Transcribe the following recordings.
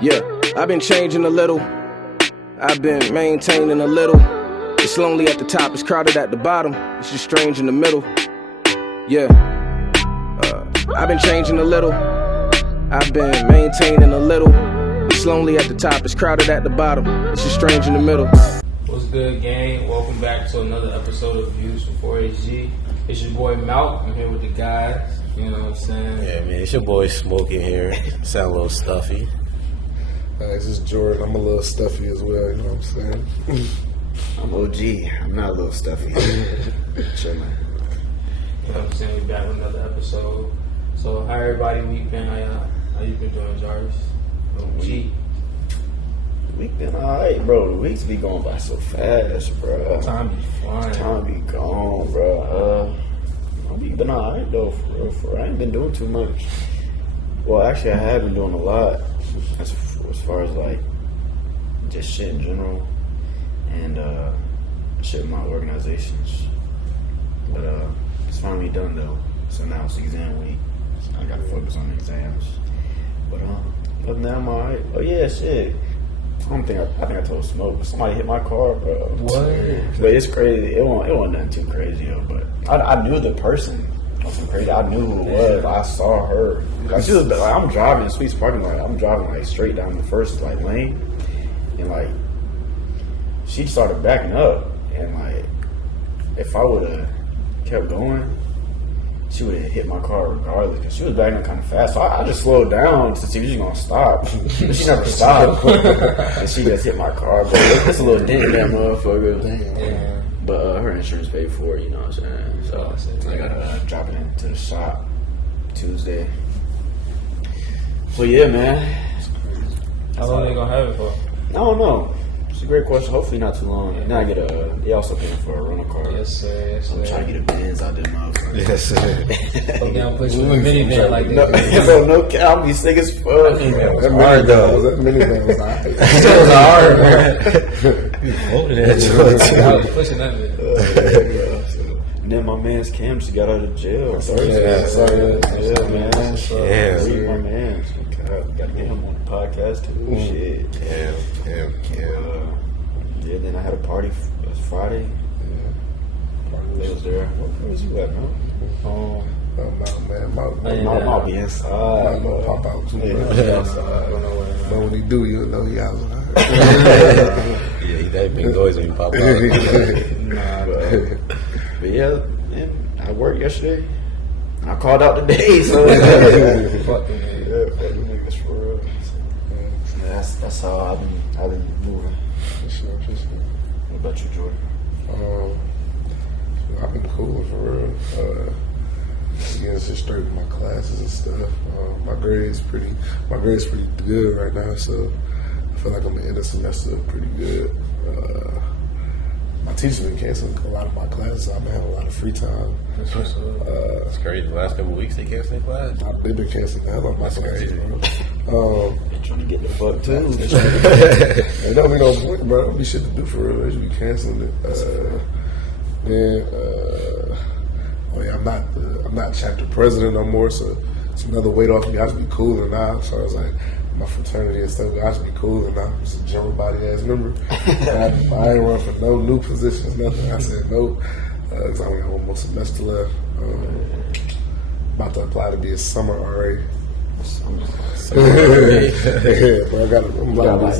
Yeah, I've been changing a little. I've been maintaining a little. It's lonely at the top, it's crowded at the bottom. It's just strange in the middle. Yeah, I've been changing a little. I've been maintaining a little. It's lonely at the top, it's crowded at the bottom. It's just strange in the middle. What's good, gang? Welcome back to another episode of Views from 4HG. It's your boy Malk. I'm here with the guys. You know what I'm saying? Yeah, man. It's your boy Smoking here. Sound a little stuffy. This is Jordan. I'm a little stuffy as well, you know what I'm saying? I'm OG. I'm not a little stuffy. Chilling. You know what I'm saying? We back with another episode. So how everybody week been? How you been doing, Jarvis? OG. Week been alright, bro. The weeks be going by so fast, bro. Time be flying. Time be gone, bro. My week been alright though, for real. I ain't been doing too much. Well, actually, I have been doing a lot as far as like just shit in general and shit in my organizations. But it's finally done though. So now it's exam week. So I gotta focus on the exams. But other than that, I'm alright. Oh yeah, shit. I think I told Smoke, but somebody hit my car, bro. What? But it's crazy. It wasn't nothing too crazy, though. But I knew the person. It wasn't crazy. I knew who it was. I saw her. Like, she was, like, I'm driving in Sweet's parking lot. I'm driving like straight down the first like lane, and like she started backing up, and like if I would have kept going, she would have hit my car regardless, because she was backing up kind of fast. So I just slowed down to see if she was going to stop. But she never stopped. And she just hit my car. But it's a little dent in that motherfucker. Yeah. But her insurance paid for it, you know what I'm saying? So I got to drop it into the shop Tuesday. So yeah, man. How long are you going to have it for? I don't know. It's a great question. Hopefully not too long. And then I get they also paying for a rental car. Yes, sir. Yes, sir. I'm trying to get a Benz out there, motherfucker. Yes, sir. Come down, put you in a minivan like No, this. bro, no cap. I'll be sick as fuck. That minivan was alright. That was hard, man. Holding that I was pushing that bit. And then my man's Cam just got out of jail. Yeah, sorry. Yeah, man. Yeah. Free my man. Got to get him on the podcast too. Shit. Yeah. Yeah, then I had a party. It was Friday. They was there. Where was you at, man? I'll be inside. I'm gonna pop out too, bro. But when he do, you'll know he outside. Yeah, he that big noise when he pop out. But yeah, man, I worked yesterday. I called out today, so Fuck them, fuck them niggas for real. So that's how I've been moving. For sure. What about you, Jordan? I've been cool for real. Getting shit straight with my classes and stuff. My grades pretty good right now, so I feel like I'm the end of semester pretty good. My teacher's been canceling a lot of my classes, so I've been having a lot of free time. It's crazy. The last couple of weeks they canceling class. They've been canceling the hell out of my classes, bro. They trying to get the fuck too. It don't be no point, bro. Don't be shit to do for real. They should be canceling it. I'm not chapter president no more, so it's another weight off me. I should be cooler now. So I was like, my fraternity and stuff, I should be cooler now. I'm just a general body ass member. I ain't run for no new positions, nothing. I said no, because I only got one more semester left. About to apply to be a summer RA. Yeah, but I got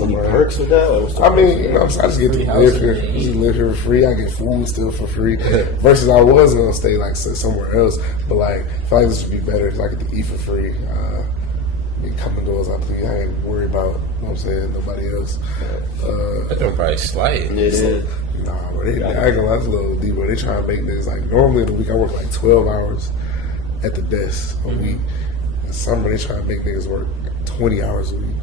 Any perks with that? I mean, you know, I just get to live here. Just live here for free. I get food still for free. Versus I was gonna stay like somewhere else, but like I feel like this would be better if I get to eat for free. Come indoors, I ain't worried about, you know what I'm saying, nobody else. That don't probably slight. Nah, but I ain't gonna lie, that's a little deeper. They try to make niggas like, normally in the week I work like 12 hours at the desk a week. In summer they try to make niggas work 20 hours a week.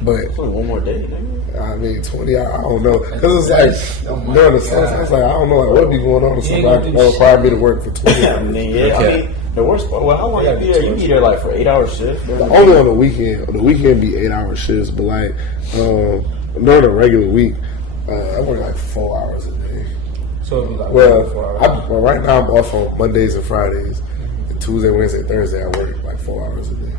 But one more day, nigga. I mean, 20 hours, I don't know. Because it's like, during the summer, it's like, I don't know like, what be going on. Somebody require me to work for 20 hours. I mean, the worst part, well, how long you be there? You be there like for 8-hour shifts? Only on the weekend. On the weekend be 8-hour shifts, but like during a regular week, I work like 4 hours a day. So it'd be like right now I'm off on Mondays and Fridays. And Tuesday, Wednesday, Thursday I work like 4 hours a day.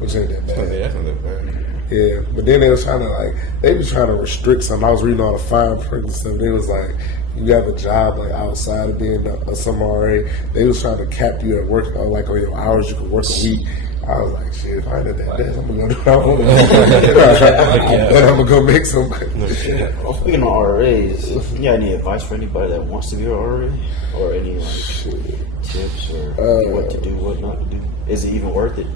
which ain't that bad. That's not that bad. Yeah, but then they was trying to restrict something. I was reading all the fine print and stuff. They was like, you have a job like outside of being a summer RA. They was trying to cap you at work, like on your hours you can work a week. I was like, shit, if I ain't at that desk, I'm gonna go do what I want. I'm gonna go make some money. Speaking of RAs, you got any advice for anybody that wants to be an RA, or any tips or what to do, what not to do? Is it even worth it?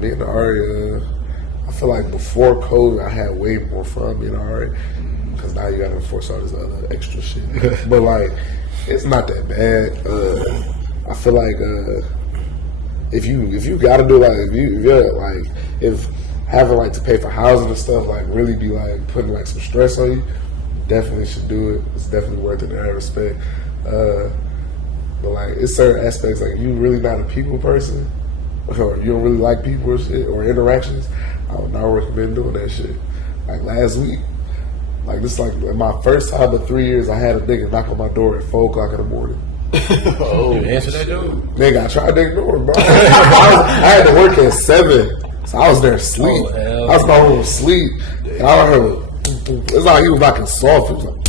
Being an RA, I feel like before COVID, I had way more fun being an RA because now you got to enforce all this other extra shit. But like, it's not that bad. I feel like if you got to do if having like to pay for housing and stuff like really be like putting like some stress on you, definitely should do it. It's definitely worth it in that respect. But like, it's certain aspects like you really not a people person, or you don't really like people or shit or interactions. I would not recommend doing that shit. Like last week, like this, like my first time in 3 years, I had a nigga knock on my door at 4 o'clock in the morning. You answer that dude? Nigga, I tried to ignore him, bro. I had to work at 7, so I was there asleep. Oh, I was going home asleep. And I heard, it's like he was knocking soft. It was like,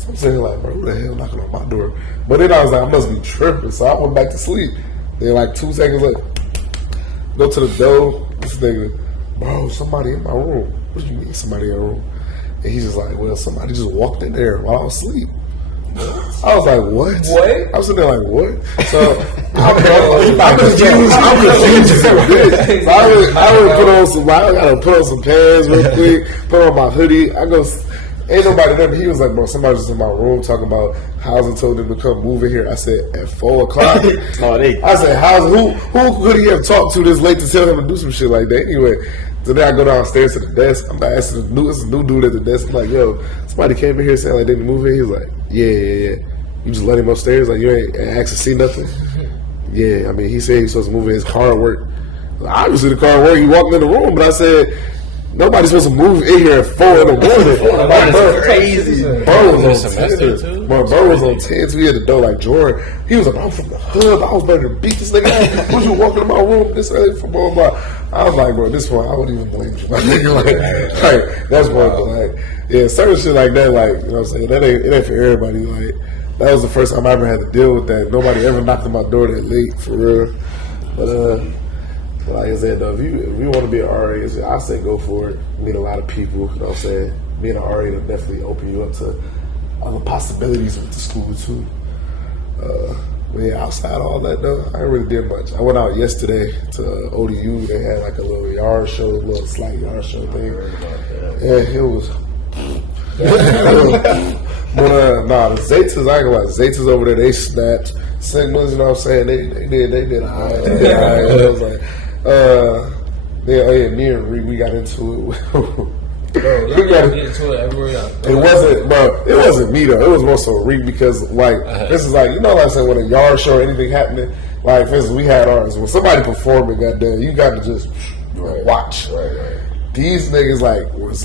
so I'm saying like, bro, who the hell knocking on my door? But then I was like, I must be tripping. So I went back to sleep. Then like 2 seconds later, go to the door. This nigga, bro, somebody in my room. What do you mean somebody in your room? And he's just like, well, somebody just walked in there while I was asleep. I was like, what? What? I was sitting there like, what? So I'm confused. So I would put on some, I gotta put on some pants real quick, put on my hoodie. I go, ain't nobody there. But he was like, bro, somebody was in my room talking about housing told them to come move in here. I said, at 4 o'clock? I said, who could he have talked to this late to tell him to do some shit like that? Anyway, so then I go downstairs to the desk. I'm asking it's a new dude at the desk. I'm like, yo, somebody came in here saying like they didn't move in. He was like, yeah. You just let him upstairs? Like, you ain't asked to see nothing? Yeah, I mean, he said he's supposed to move in his car at work. Obviously, the car at work, he walked in the room, but I said, nobody's supposed to move in here at 4 in the morning. That's crazy. Bro was on 10. Bro was on 10. So he had the door like Jordan. He was like, I'm from the hood. I was ready to beat this nigga out. What you walking in my room this early for blah, blah. I was like, bro, at this point, I wouldn't even blame you. My nigga, like that's one. But like, yeah, certain shit like that, like, you know what I'm saying? It ain't for everybody. Like, that was the first time I ever had to deal with that. Nobody ever knocked on my door that late, for real. But like I said, though, if you want to be an RA, I say go for it. Meet a lot of people, you know what I'm saying? Being an RA will definitely open you up to other possibilities with the school, too. But yeah, outside all that, though, I ain't really did much. I went out yesterday to ODU. They had like a little yard show, a little slight yard show thing. Yeah, it was... But the Zetas, I ain't gonna lie, Zetas over there, they snapped. Sigmas, you know what I'm saying? They did all right. I was like, me and Reed, we got into it. Bro, we got into it everywhere. It wasn't me though. It was more so Reed because like this is like, you know, like I said, when a yard show or anything happening, like for instance, we had ours. When somebody performing, goddamn, you got to just watch. Right. These niggas was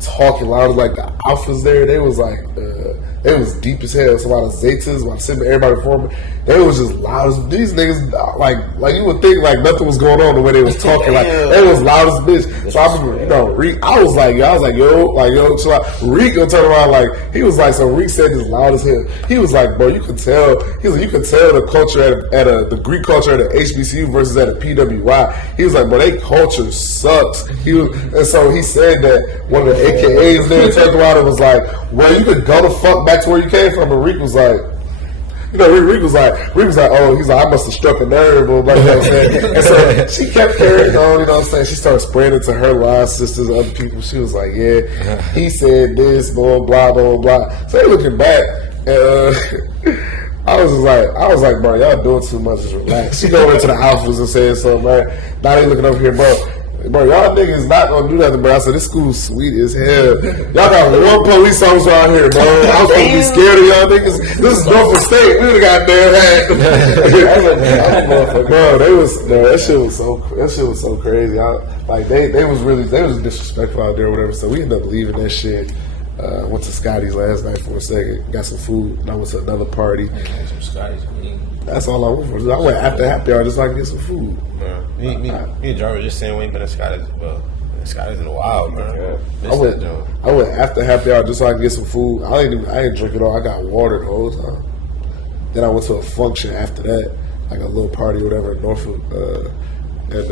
talking loud. Like the alphas there, they was like they was deep as hell. So a lot of Zetas, while sitting everybody performing, they was just loud as these niggas. Like you would think like nothing was going on the way they was talking. Like they was loud as bitch. So I remember, Reek, I was like, yo, so Reek gonna turn around like he was like, so Reek said this loud as hell. He was like, bro, you could tell. He was like, you could tell the culture at the Greek culture at a HBCU versus at a PWI. He was like, bro, they culture sucks. And so he said that one of the AKAs there talked about it was like, well, you could go the fuck back to where you came from. And Reek was like, you know, Reek was like, oh, he's like, I must have struck a nerve, or like, you know what I'm saying? And so she kept carrying on, you know what I'm saying? She started spreading it to her line sisters and other people. She was like, yeah, he said this, blah, blah, blah, blah. So they looking back, I was like, bro, y'all doing too much, just relax. She going into the alphas and saying something, man. Now they looking over here, bro, y'all niggas not gonna do nothing, bro. I said, this school's sweet as hell. Y'all got one police officer out here, bro. I was supposed to be scared of y'all niggas. This is Norfolk State. We got goddamn had. Bro, that shit was so crazy. They was disrespectful out there or whatever. So we ended up leaving that shit. Went to Scotty's last night for a second. Got some food. And I went to another party. Some Scotty's. That's all I went for. I went after happy hour just so I could get some food. Me and Jar were just saying we ain't been to Scottish. Well, Scottish in a while, bro. I went after happy hour just so I could get some food. I didn't drink it all. I got water the whole time. Then I went to a function after that, like a little party or whatever in Norfolk. And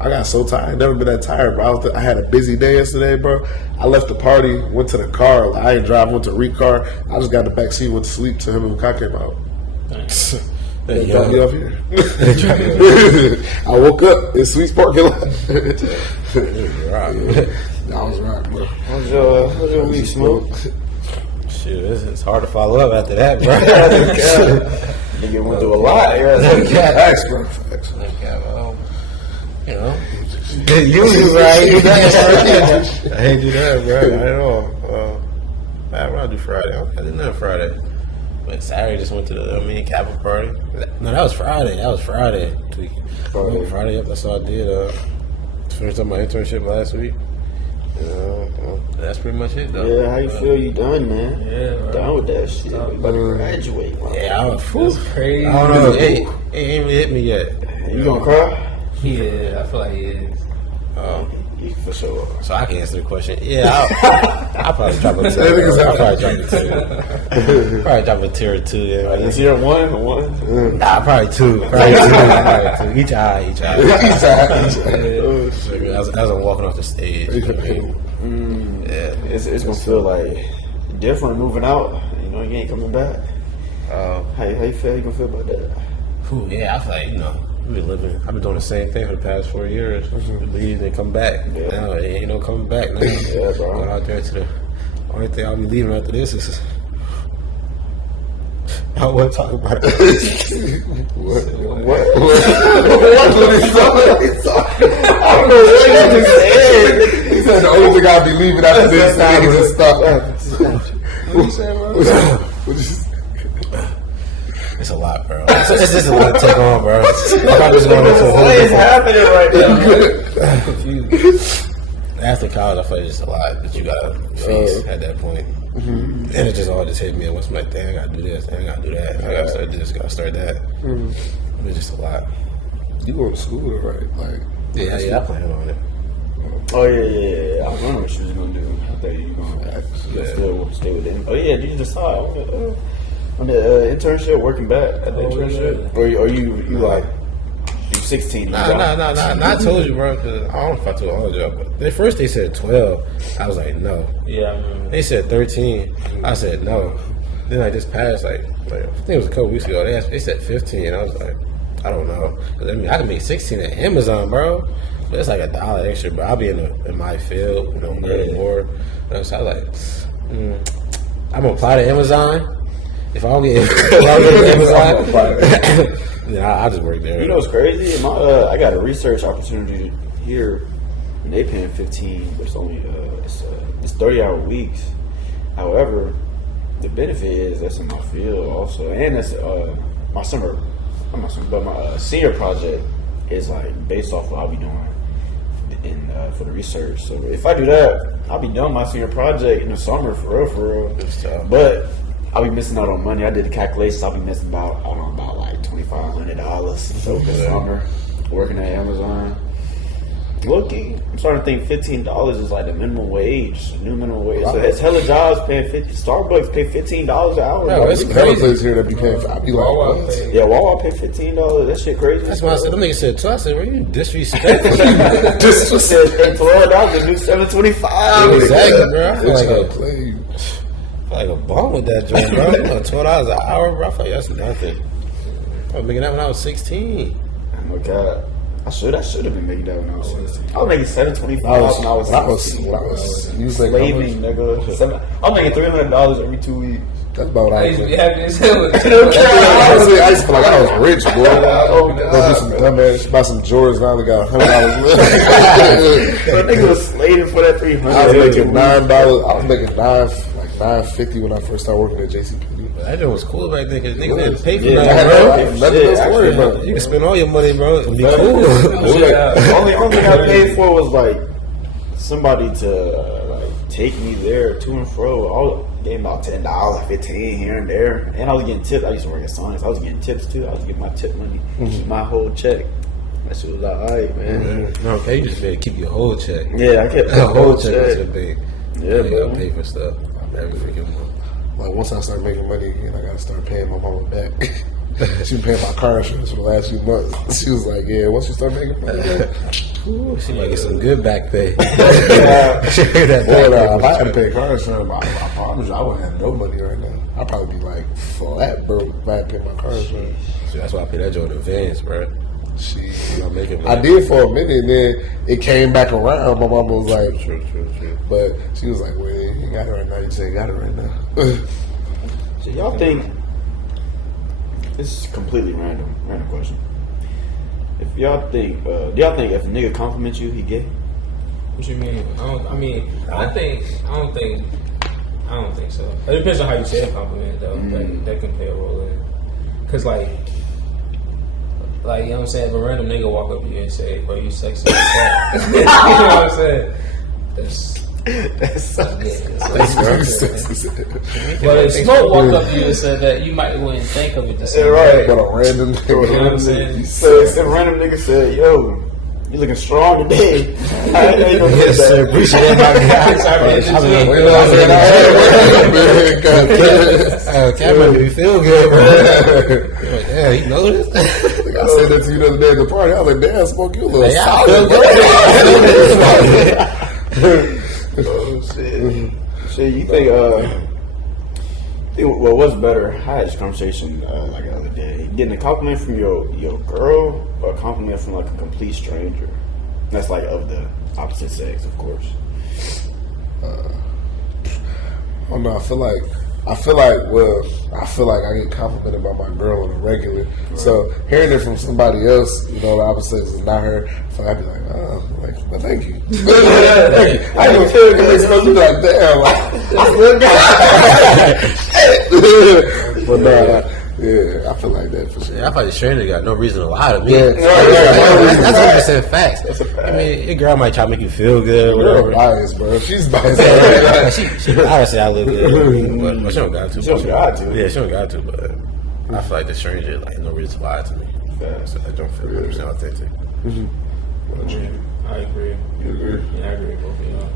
I got so tired. I'd never been that tired, bro. I had a busy day yesterday, bro. I left the party, went to the car. Like, I didn't drive, went to Recar. I just got in the back seat, went to sleep till him and Kai came out. They dropped me off here. I woke up in Sweet's parking lot. I was right, bro. How's your week, Smoke? Shoot, it's hard to follow up after that, bro. Nigga went through a lot. Facts, bro. Facts. You know, you right? I ain't do that, bro. Not at all. I'll do Friday. I did nothing Friday. But Saturday just went to the Kappa party. No, that was Friday. Friday, yep, that's all I did. Finished up my internship last week. That's pretty much it, though. Yeah, how you feel? You done, man? Yeah, bro. Done with that shit. You about to graduate, man. Yeah, That's crazy. I don't know. It ain't really hit me yet. You gonna cry? Yeah, I feel like he is. For sure. So I can answer the question. Yeah, I'll probably drop a tear. I'll probably drop a tear. Probably drop a tear or two. Yeah. Is here one? Nah, probably two. Probably two. Each eye. As I'm walking off the stage. Yeah. It's gonna feel like different moving out. You know, you ain't coming back. How you feel? You gonna feel about that? Yeah, I feel like, I've been doing the same thing for the past 4 years. Leave and come back. Yeah. Now it ain't no coming back now. Yeah, bro. Going out there to the only thing I'll be leaving after this is I want to talk about it. What? I don't know what you just said. He said the only thing I'll be leaving after this is stop. What you saying, bro? It's a lot, bro. It's just a lot to take on, bro. I'm just going into a whole What is happening right now? After college, I feel like it's a lot that you gotta face at that point. And it just all just hit me. And once I'm like, dang, I gotta do this, dang, I gotta do that, I gotta start this, gotta start that. It's just a lot. You go to school, right? Like, Yeah, I plan on it. Oh yeah. I was wondering what she was gonna do. I thought you were gonna stay with them. Oh yeah, did you decide on the internship, working back at the internship, or you like you 16? Nah. I told you, bro. Cause I don't know if I told all of y'all, but at first they said 12. I was like, no. Yeah, I remember. They said 13. I said no. Then I just passed like I think it was a couple weeks ago. They said 15. I was like, I don't know. Cause I can make 16 at Amazon, bro. But it's like $1 extra, but I'll be in my field, earning more. So I was like, I'm gonna apply to Amazon. If I don't get Amazon, yeah, I'll just work there. You know what's crazy? I got a research opportunity here, and they paying 15, but it's only it's 30-hour weeks. However, the benefit is that's in my field also, and that's my senior project is like based off what I'll be doing for the research. So if I do that, I'll be done my senior project in the summer for real. But I'll be missing out on money. I did the calculations. I'll be missing about like $2,500 over the summer working at Amazon. Look-key, I'm starting to think $15 is like the minimum wage, new minimum wage. So it's hella jobs paying Starbucks pay $15 an hour. No, it's hella crazy. place here that became. I be like, what? Yeah, Wawa pay $15. That shit crazy. That's why I said, them niggas said 12. I said, where you disrespecting? Just said $12, the new $7.25. Exactly, bro. I feel It's like gonna a play you. bum with that joint, bro. $12 an hour, bro. I feel like that's nothing. I was making that when I was 16. Oh my god. I should have been making that when I was 16. I was making $7.25 when I was 16. When I was you was like, Slaving, nigga. I'm making $300 every 2 weeks. that's about what I I used was to be doing. happy as hell with Honestly, I used to feel like I was rich, boy. Go do some dumbass, buy some Jordans. Now we got $100 left. So nigga was slaving for that $300. I was making $9. I was making $9.50 when I first started working at JCPenney. That joint was cool back then because niggas didn't pay for Yeah, nothing, I had bro. that. Nothing else to worry about. You can spend all your money, bro, and be cool. Only thing I paid for was like somebody to like take me there to and fro. I gave about $10, $15 here and there, and I was getting tips. I used to work at Sonics. I was getting tips too. I was getting my tip money, my whole check. That shit was alright, man. No, okay, you just better keep your whole check. Yeah, I kept The the whole check check. to the bank. Yeah, you bro. gotta pay for stuff every freaking month. Like once I start making money again, I gotta start paying my mama back. She been paying my car insurance for the last few months. She was like, "Yeah, once you start making money, Ooh, she might get some good back pay. boy, if I had to pay car insurance, I promise you, I wouldn't have no money right now. I'd probably be like flat broke if I had to pay my car insurance. So that's why I pay that joint in advance, bro. Shit. I'm making money. I did for a minute, and then it came back around. My mama was like, True. but she was like, "Well, you got it right now." You say you got it right now. So y'all think this is completely random question. If y'all think, do y'all think if a nigga compliments you, he gay? What you mean? I don't think so. It depends on how you say a compliment, though. That can play a role in it. Cause like you know what I'm saying. If a random nigga walk up to you and say, "Bro, you sexy," like that. You know what I'm saying? That's very sexy. But if Smoke walked up to you and said that, you might wouldn't think of it the same right. But a random You know what I'm saying? So if a random nigga said, "Yo, you looking strong today," I ain't gonna get Yes, sir. that. Appreciate that, Cameron, do you feel good, bro? Like, yeah, he knows this. I said that to you the other day at the party. I was like, "Damn, Smoke, you a little Yeah, I solid." Oh shit! Shit, you think? Well, what's better? I had this conversation like the other day. Getting a compliment from your girl, or a compliment from like a complete stranger. That's like of the opposite sex, of course. I don't know. I feel like I get complimented by my girl on a regular. Right. So hearing it from somebody else, you know, the opposite is not her. So I'd be like, oh, like, well, thank you. I didn't feel good. It's supposed to be like, damn, like, but nah, yeah, I feel like that for sure. Yeah, I thought the stranger got no reason to lie to me. Yeah. That's 100% facts. I mean, your girl might try to make you feel good or You're whatever. biased, bro. She's biased. She obviously I look good, but she don't got to. She don't got to. Yeah, she don't got to, but I feel like the stranger like no reason to lie to me. So I don't feel 100% authentic. I agree. You agree? Yeah, I agree with both of y'all.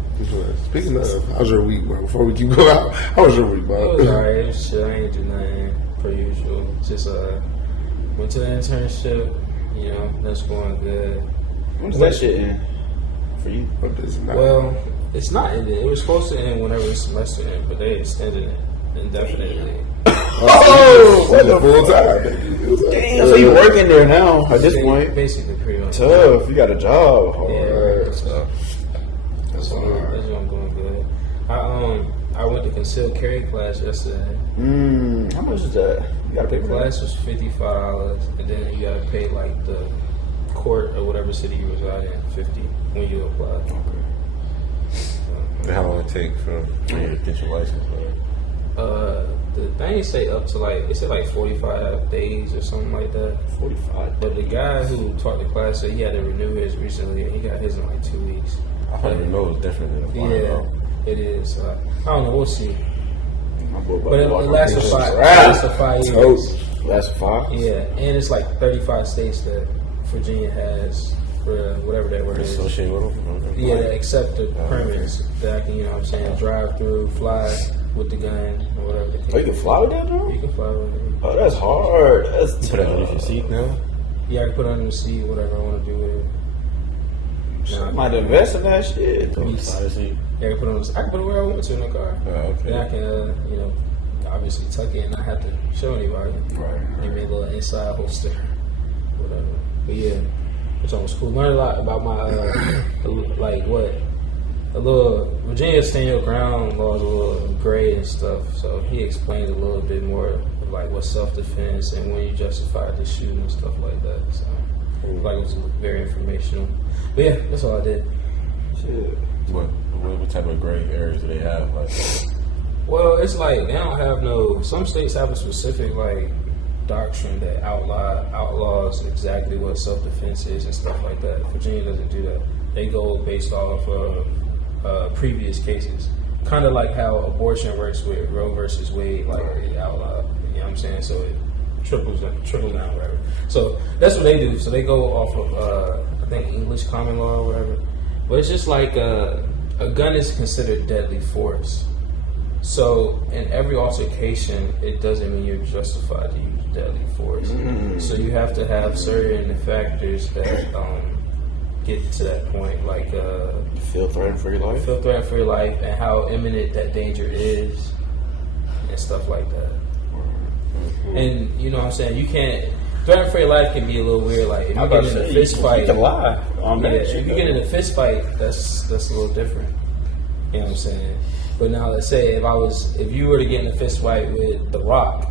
Speaking of, how's your week, bro? Before we keep going out, how was your week, It bro? was alright. It was chill. I ain't do nothing per usual. Just went to the internship. You know, that's going good. When does that shit end for you? Well, it's not ended. It was supposed to end whenever the semester ended, but they extended it indefinitely. Oh, what the full time? Damn, so you working there now at this point? Basically, pretty much. Tough. You got a job. Yeah, so That's that's hard. what I'm doing good. I went to concealed carry class yesterday. How much is that? You gotta pay The for that? class was $55, and then you gotta pay like the court or whatever city you reside in $50 when you apply. Okay. How long it take for you to get your license? The thing say up to like, it said like 45 days or something like that. 45. But the guy who taught the class said he had to renew his recently, and he got his in like 2 weeks. I thought you know it's different than a blind Yeah, dog. it is. I don't know. We'll see. My boy But it about to lasts walk for up five. this Years. Last 5? Yeah, and it's like 35 states that Virginia has for whatever that word is. Associate with them? Yeah, that accept the permits that I can, you know what I'm saying, drive through, fly with the gun or whatever. The case Oh, you can is. fly with that, bro? You can fly with it. Oh, that's hard. That's You put it underneath your seat now? Yeah, I can put it under the seat, whatever I want to do with it. I might invest in that shit. Put it on the side of the seat? Yeah, I can put it on. I can put it where I want to in the car. Oh, okay. Then I can, you know, obviously tuck it and not have to show anybody. Right. Give me a little inside holster, whatever. But yeah, it's almost cool. Learned a lot about my like what a little Virginia stand your ground laws a little gray and stuff. So he explained a little bit more of like what self defense and when you justify the shooting and stuff like that. So like it was very informational. But yeah, that's all I did. Shit. What type of gray areas do they have? Like, Well, it's like they don't have no. Some states have a specific like doctrine that outlaws exactly what self defense is and stuff like that. Virginia doesn't do that. They go based off of previous cases, kind of like how abortion works with Roe versus Wade. Like they outlaw. You know what I'm saying? So trickles down, whatever. So that's what they do. So they go off of I think English common law or whatever. But it's just like a gun is considered deadly force. So in every altercation, it doesn't mean you're justified to use deadly force. So you have to have certain factors that get to that point, like Feel threatened for your life. feel threat for your life and how imminent that danger is and stuff like that. And you know what I'm saying? You can't threaten for your life can be a little weird. Like if you get in a fist fight, You can lie on yeah, that. if you get in a fist fight, that's a little different. You know what I'm saying? But now let's say if you were to get in a fist fight with The Rock,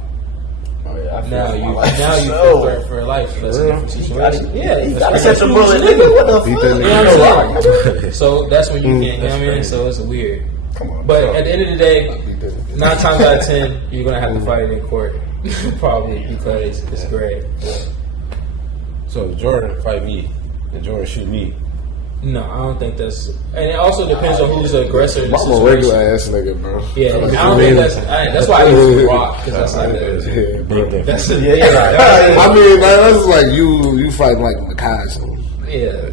now you feel threatened for your life. So that's a different situation. Yeah, you gotta set the bullet, nigga. What the fuck? You know what I'm saying? So that's when you can't. You know what I mean? So it's weird. Come on, But at the end of the day, 9 times out of 10, you're gonna have to fight it in court, probably because it's great. So if Jordan fight me and Jordan shoot me. No, I don't think that's. And it also depends on who's the aggressor in the I'm a regular situation. ass nigga, bro. Yeah, I don't think that's why I use Rock because that's like Yeah, bro. that's I mean, that's like you fighting like Makai. So. yeah.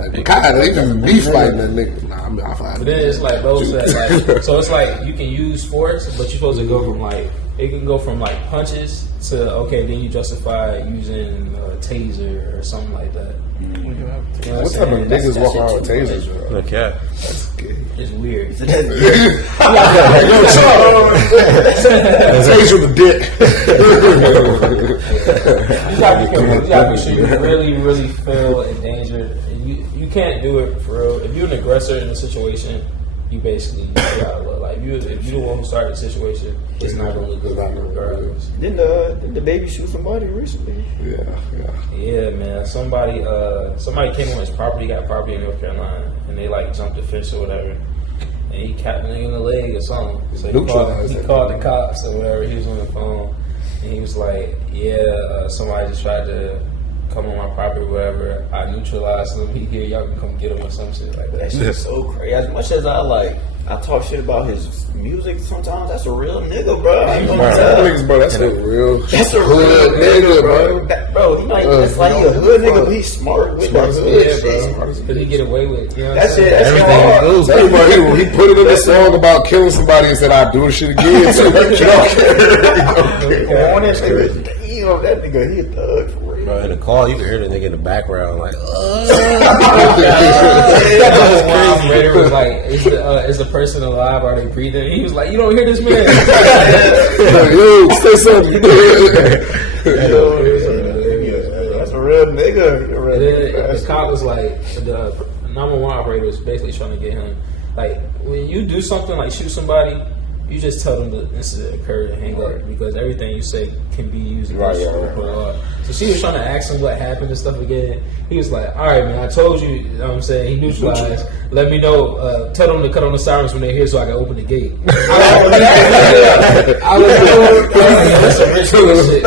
Like Makai, they can be fighting that nigga. Nah, I fight. But then it's like those that like so it's like you can use force, but you're supposed to go from like it can go from like punches to okay, then you justify using a taser or something like that. You know What type of niggas walk around with tasers, bro? Look, yeah. It's weird. Taser the dick. You gotta be sure you really, really feel endangered. And you can't do it for real. If you're an aggressor in a situation, you basically gotta look like if you're the one who started the situation, it's not gonna look good for you regardless. Didn't the baby shoot somebody recently? Yeah. Man. Somebody came on his property, got property in North Carolina, and they like jumped the fence or whatever. And he capped the nigga in the leg or something. So he called the cops or whatever. He was on the phone and he was like, somebody just tried to come on my property or whatever. I neutralized him. He here, y'all can come get him or some shit like that. That shit's so crazy. As much as I talk shit about his music sometimes, that's a real nigga, bro. That's a real nigga, bro. Bro, he might that's like he a hood nigga, but he's smart with that hood shit. Bro. Could he get away with? You know That's what it. I'm That's saying? all. Everybody, he put it in a song about killing somebody and said, "I'll do this shit again." So you don't care. Come on, that nigga. Damn, that nigga, he a thug for real. Bro, in the call, you can hear the nigga in the background like, Operator was like, is the person alive? Are they breathing? He was like, you don't hear this man. Yo, say something. That's a real nigga. The cop was like, the 911 operator was basically trying to get him. Like, when you do something like shoot somebody, you just tell them the incident occurred and hang up because everything you say can be used against you. So she was trying to ask him what happened and stuff again. He was like, all right, man, I told you, you know what I'm saying? He neutralized. Let me know. Tell them to cut on the sirens when they're here so I can open the gate. I was like, that's some rich shit.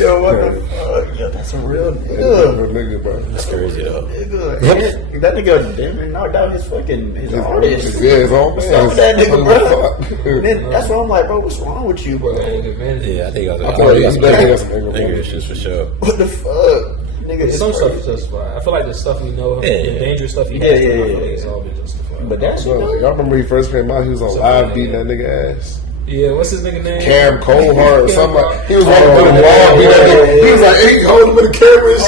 Yo, what the fuck? Yo, that's a real nigga. Bro. that's crazy though. Nigga, that nigga damn knocked out his artist. Yeah, his own man. Stop with that nigga, bro. Then that's why I'm like, bro, what's wrong with you, bro? Yeah, I think I I thought he was nigga shit for sure. What the fuck? Nigga, Some stuff is justified. I feel like the stuff we know, the dangerous stuff he has, I feel like it's all been justified. But that's Y'all remember when he first came out? He was on live beating that nigga ass. Yeah, what's his nigga name? Cam Coldheart or something. Like, he was walking through the wall. He was like, he holding with the camera and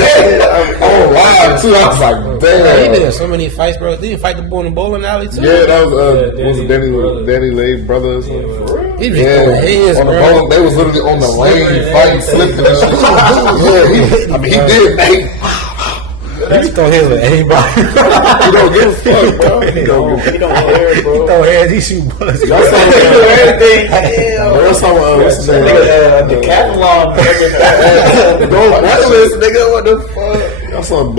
shit. On live too. I was like, He damn. did so many fights, bro. Did he fight the boy in the bowling alley too? Yeah, that was Danny Danny Lay brother or something. He was throwing hands, On the bro. bowling, they was literally on the lane fighting, slipping and shit. Yeah, he did, man. He was throwing hands with anybody. He don't give a fuck, bro. He don't care, bro. He throw hands, he shoot bullets. Y'all saw Everything. Y'all saw what's his name? The catalog, nigga. What the fuck? Y'all saw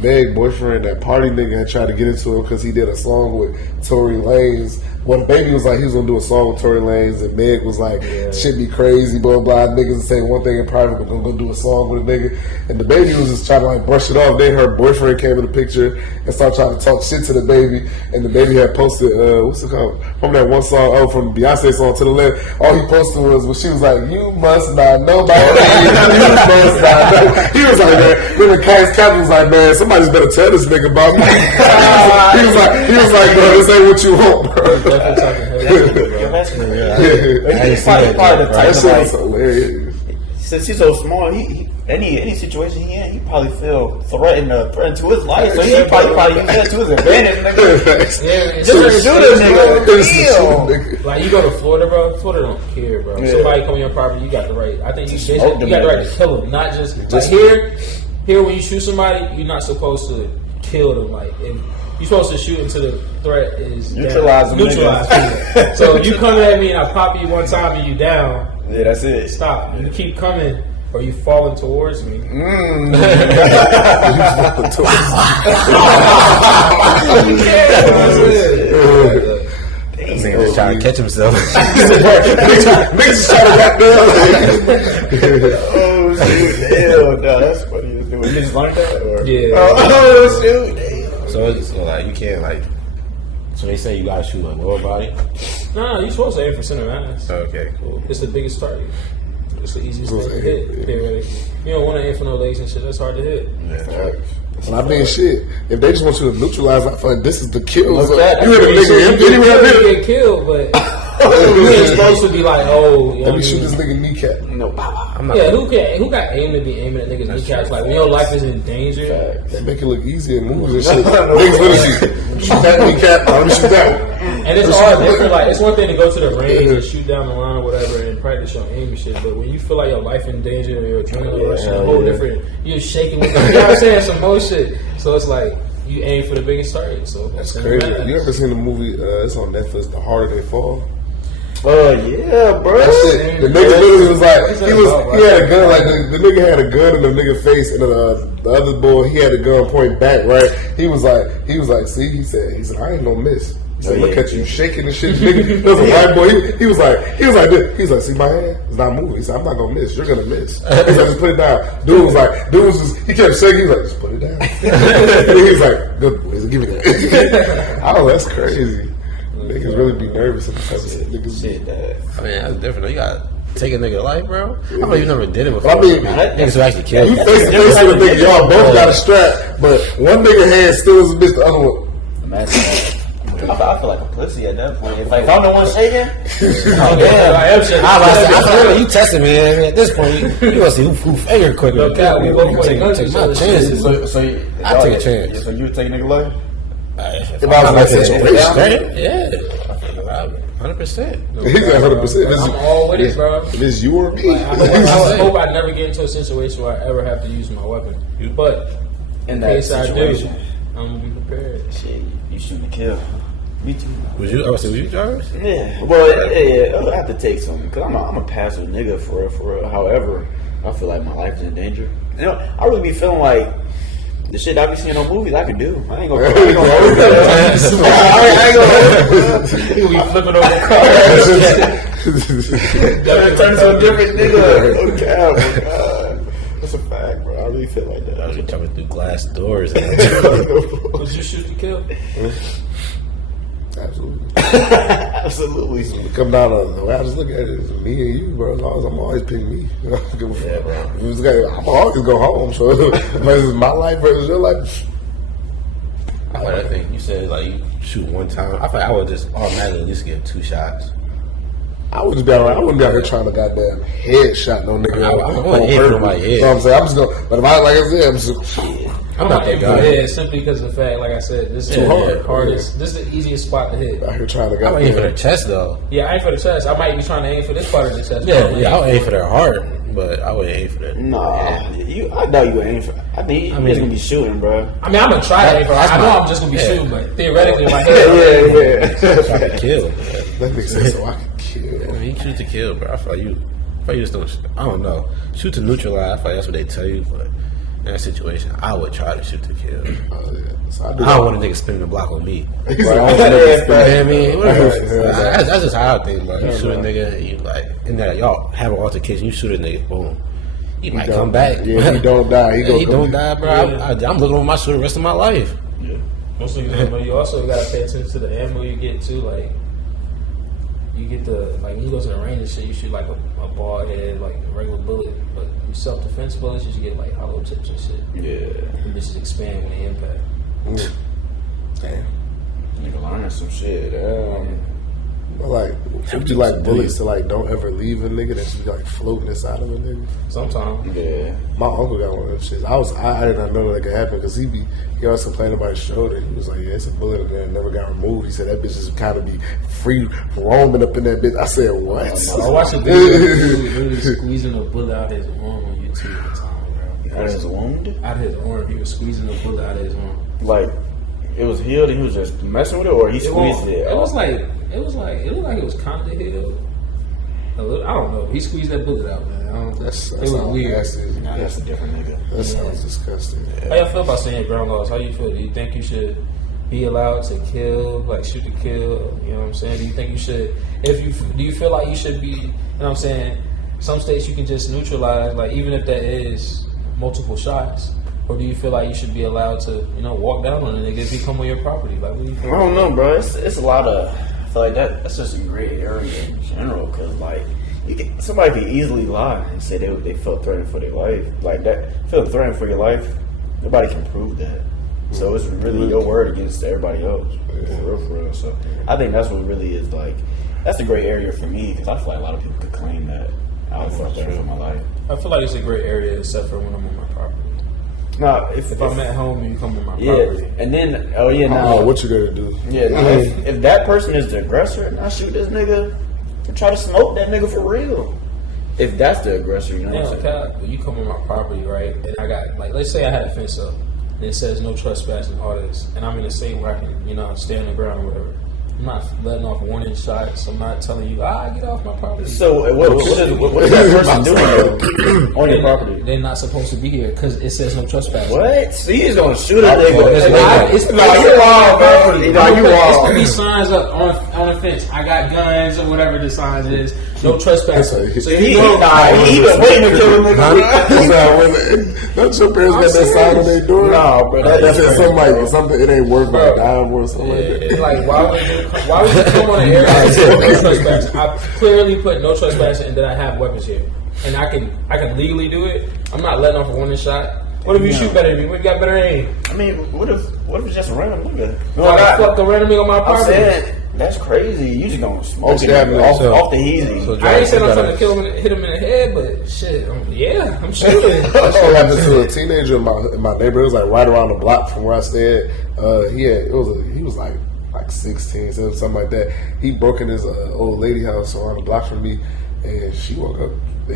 Big boyfriend, that party nigga had tried to get into him because he did a song with Tory Lanez Well, the baby was like, he was gonna do a song with Tory Lanez, and Meg was like, shit be crazy, blah, blah, niggas say one thing in private, but gonna go do a song with a nigga. And the baby was just trying to like brush it off. Then her boyfriend came in the picture and started trying to talk shit to the baby. And the baby had posted, what's it called? From that one song, from the Beyonce song To The Left. All he posted was when she was like, you must not know my name. You must not know. He was like, man, then the captain was like, man, somebody's better tell this nigga about me. he was like, bro, this ain't what you want, bro. That's probably the type of like, hilarious. Since he's so small, he any situation he in, he probably feel threatened to his life. So he probably use that to his advantage. Nigga. Just shoot a nigga. Like you go to Florida, bro. Florida don't care, bro. Yeah. Somebody come on your property, you got the right. I think you got the right to kill him, not just like here when you shoot somebody, you're not supposed to kill them. Like if you're supposed to shoot until the threat is neutralize them. So if you come at me and I pop you one time and you down, yeah, that's it. Stop. You keep coming or you falling towards me. This nigga just trying to catch himself. Niggas trying to get Oh shoot! Hell no, that's funny. You just learned that? Or? Yeah. Oh shoot! So like you can't like. So they say you gotta shoot like lower body. Nah, you're supposed to aim for center mass. Okay, cool. It's the biggest target. It's the easiest thing to hit. Theoretically, you don't want to aim for no legs and shit. That's hard to hit. Yeah. And I mean, shit. If they just want you to neutralize, I feel like this is the kill. What's that? You hit a nigga, you get killed, but you ain't supposed to be like, oh, let me shoot this nigga kneecap. No, I'm not. Yeah, who got aim to be aiming at niggas' kneecaps? Like when your life is in danger. They make it look easy in movies and shit. Niggas literally shoot that kneecap. Let me shoot that one. And it's all different. Like it's one thing to go to the range and shoot down the line or whatever and practice your aim and shit. But when you feel like your life in danger or your adrenaline rush, a whole different. You're shaking with you know what I'm saying? Some more shit. So it's like you aim for the biggest target. So that's crazy. You ever seen the movie? It's on Netflix. The Harder They Fall. Oh yeah, bro. That shit. The nigga literally was like, he had a gun. Like the nigga had a gun in the nigga face, and the other boy he had a gun pointing back. Right? He was like, see, he said, I ain't gonna miss. He said, look at you shaking and shit, nigga. That was a white boy. He was like this. He was like, see my hand? It's not moving. He said, I'm not gonna miss. You're gonna miss. He said, just put it down. Dude was just, he kept shaking. He was like, just put it down. And he was like, good boys, give me that. Oh, that's crazy. Niggas really be nervous in the type of shit. Niggas Shit, I mean, that's different though. You gotta take a nigga life, bro. I know you never did it before. I mean, niggas who actually killed you face to face with a nigga, y'all both got a strap, but one nigga hand still is a bitch, the other one. Imagine that. I feel like a pussy at that point. If I'm the one shaking, oh damn, I am shaking. I feel you testing me. I mean, at this point, you gonna see who figure quicker. We both take my chances. So I take a chance. So you would take a nigga life? If I was in that situation, yeah, 100%. He's at 100%. I'm all with it, bro. This you or me? Like, I hope I never get into a situation where I ever have to use my weapon. But in case I do, I'm gonna be prepared. Shit, you shooting to kill. Me too. Was you driving? Yeah. Well, yeah. I have to take something because I'm a passive nigga for real. However, I feel like my life is in danger. You know, I really be feeling like the shit I be seeing on movies I can do. I ain't gonna hold that. I ain't gonna hold that. You be flipping over cars. That turns to a different nigga. Okay, that's a fact, bro. I really feel like that. I was jumping through glass doors. Would you shoot to kill? Absolutely. Absolutely. Come down on the way I just look at it, it's me and you, bro. As long as I'm always picking me. I don't give a fuck. Yeah, bro. I'm always go home. So if it's my life versus your life. I like that thing. You said like you shoot one time. I feel like I would just automatically at least get 2 shots. I would just be alright. I wouldn't be out here trying to goddamn headshot no nigga. I wouldn't hit nobody head. So I'm saying I'm just gonna. But if I like I said, I'm just. I'm not that guy. Yeah, simply because of the fact, like I said, this is too hard. Hardest. This is the easiest spot to hit. Out here trying to. I'm aiming for the chest though. Yeah, I aim for the chest. I might be trying to aim for this part of the chest. Yeah, I'll aim for their heart, but I wouldn't aim for that. Nah, I know you aim for. I think you're just gonna be shooting, bro. I mean, I'm gonna try to aim for. I know I'm just gonna be shooting, but theoretically, in my head, try to kill. That makes sense. So I can kill. I mean, you shoot to kill, bro. I feel like you just don't. I don't know. Shoot to neutralize. I feel like that's what they tell you, but in that situation, I would try to shoot to kill. So I don't want a nigga spinning the block on me. He's You like, know I what I mean? That's just how I think, bro. You Yeah, shoot a bro. nigga, you like, and then y'all have an altercation, you shoot a nigga, boom. He might come back. Yeah, he don't die. He don't die, bro. I'm looking over my shoulder the rest of my life. Yeah. Most of you also gotta pay attention to the ammo you get too. Like, you get when you go to the range and shit, you shoot like a ball head, like a regular bullet. But you self defense bullets, you should get like hollow tips and shit. Yeah. And bitches expand when they impact. Damn. Nigga learning some shit. But like, would you like bullets to like don't ever leave a nigga that should be like floating inside of a nigga? Sometimes. Yeah. My uncle got one of them shits. I did not know that could happen because he always complained about his shoulder. He was like, yeah, it's a bullet in there, never got removed. He said that bitch just kind of be free roaming up in that bitch. I said, what? I watched a video of a dude literally squeezing a bullet out of his arm on YouTube at the time, bro. Out of his wound? Out of his arm. He was squeezing a bullet out of his arm. Like, it was healed and he was just messing with it, or he squeezed it? It looked like it was kind of healed. I don't know. He squeezed that bullet out, man. It was weird. Nah, that's a different nigga. That sounds disgusting. How y'all feel about saying ground laws? How you feel? Do you think you should be allowed to kill, like shoot to kill? You know what I'm saying? Do you think you should? Do you feel like you should be? You know what I'm saying? Some states you can just neutralize, like even if that is multiple shots. Or do you feel like you should be allowed to, walk down on a nigga if he come on your property? Like, what do you think? I don't know, bro. It's a lot of. I feel like that's just a gray area in general, because like somebody could easily lie and say they felt threatened for their life, like that. Feel threatened for your life, nobody can prove that. So it's really your word against everybody else, for real. So I think that's what really is like. That's the gray area for me, because I feel like a lot of people could claim that I was threatened for my life. I feel like it's a gray area except for when I'm on my property. No, if I'm at home and you come on my property. Yeah, and then I don't know what you gonna do. Yeah, now, if that person is the aggressor, and I shoot this nigga and try to smoke that nigga for real. If that's the aggressor, you know what I'm saying? When you come on my property, right, and I got, like, let's say I had a fence up, and it says no trespassing, all this, and I'm in a state where I can, stay on the ground or whatever. I'm not letting off warning shots. I'm not telling you, get off my property. So what is that person doing on your property? They're not supposed to be here because it says no trespassing. What? So he's gonna shoot a nigga? It's you wild, property. No, you wild. It's be signs up on a fence. I got guns or whatever the signs is. No trespassing. So he been waiting to kill a nigga. Don't your parents got that sign on their door? No, bro. That's something. It ain't worth a dime or something like that. Like, why would you come on an area and say no trespassing? I clearly put no trespassing and that I have weapons here, and I can legally do it. I'm not letting off a warning shot. What if you shoot better than me? What if you got better aim? I mean, what if it's just a random nigga? Fuck a random nigga on my property. I'm saying, that's crazy. You just gonna smoke it off the easy. So I ain't saying I'm trying to kill him and hit him in the head, but shit, I'm shooting. That's what happened to a teenager in my neighborhood. It was like right around the block from where I stayed. He was like 16, something like that. He broke in his old lady house around the block from me, and she woke up.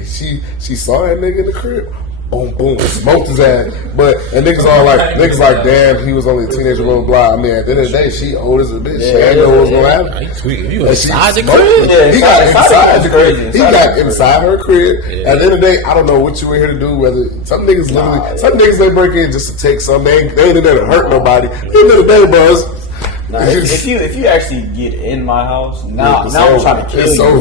She saw that nigga in the crib. Boom, boom, smoked his ass. But and niggas like, damn, he was only a teenager, blah, blah, blah. I mean, at the end of the day, she old as a bitch. She ain't know what was gonna happen. You inside the crib? He got inside the crib. He got inside her crib. At the end of the day, I don't know what you were here to do. Whether some niggas they break in just to take something. They ain't in there to hurt nobody. At the end of the day, buzz. Now, if you actually get in my house, now I'm trying to kill you.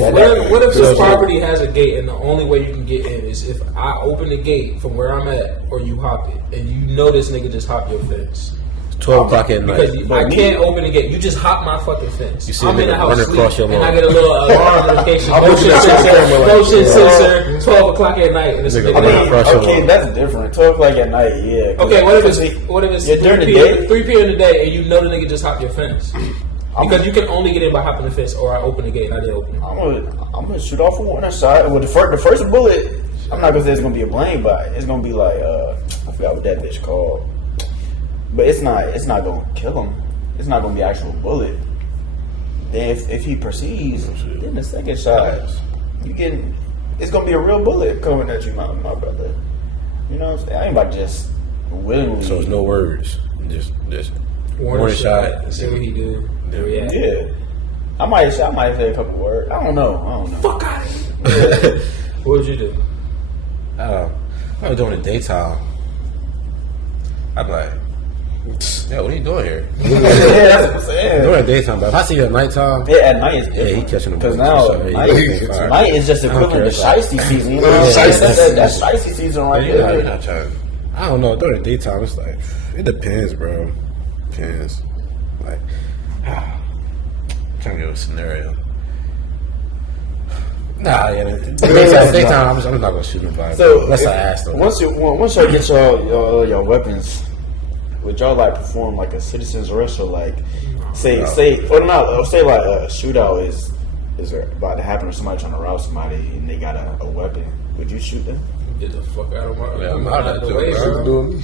What if this property has a gate and the only way you can get in is if I open the gate from where I'm at or you hop it and you know this nigga just hopped your fence? 12 o'clock at night. Because I can't open the gate. You just hop my fucking fence. You see I'm in the house run across your and I lawn. get a little alarm notification. Motion sensor. 12 o'clock at night. And it's okay, that's different. 12 o'clock at night, yeah. Okay, what if it's 3 p.m. in the day and you know the nigga just hopped your fence? Because you can only get in by hopping the fence, or I open the gate and I didn't open it. I'm gonna shoot off from one side. With the first bullet, I'm not gonna say it's gonna be a blame, but it's gonna be like I forgot what that bitch called. But it's not gonna kill him. It's not gonna be an actual bullet. Then if he proceeds, then the second shot, it's gonna be a real bullet coming at you, my brother. You know what I'm saying? I ain't about to just willingly. So it's no words, just warning shot. See what he do. Yeah. I might say a couple words. I don't know. Fuck out of here. What would you do? I was doing the daytime. I'm like, yo, what are you doing here? Yeah, that's what I'm saying. During daytime, but if I see you at nighttime, Yeah, at night is yeah, he catching the because ball. now So, yeah, night, night is just equivalent to shiesty season. You know what I'm saying? That's shiesty season right you're there. not trying. I don't know. During the daytime, it's like it depends, bro. Depends. Like, I'm trying to give a scenario. Nah, yeah. Daytime, I'm not gonna shoot nobody. So unless I ask them. Once y'all get your weapons, would y'all like perform like a citizen's arrest or like say like a shootout is about to happen or somebody trying to rob somebody and they got a weapon? Would you shoot them? Get the fuck out of my I'm out of the there, way, bro. bro. Doing me.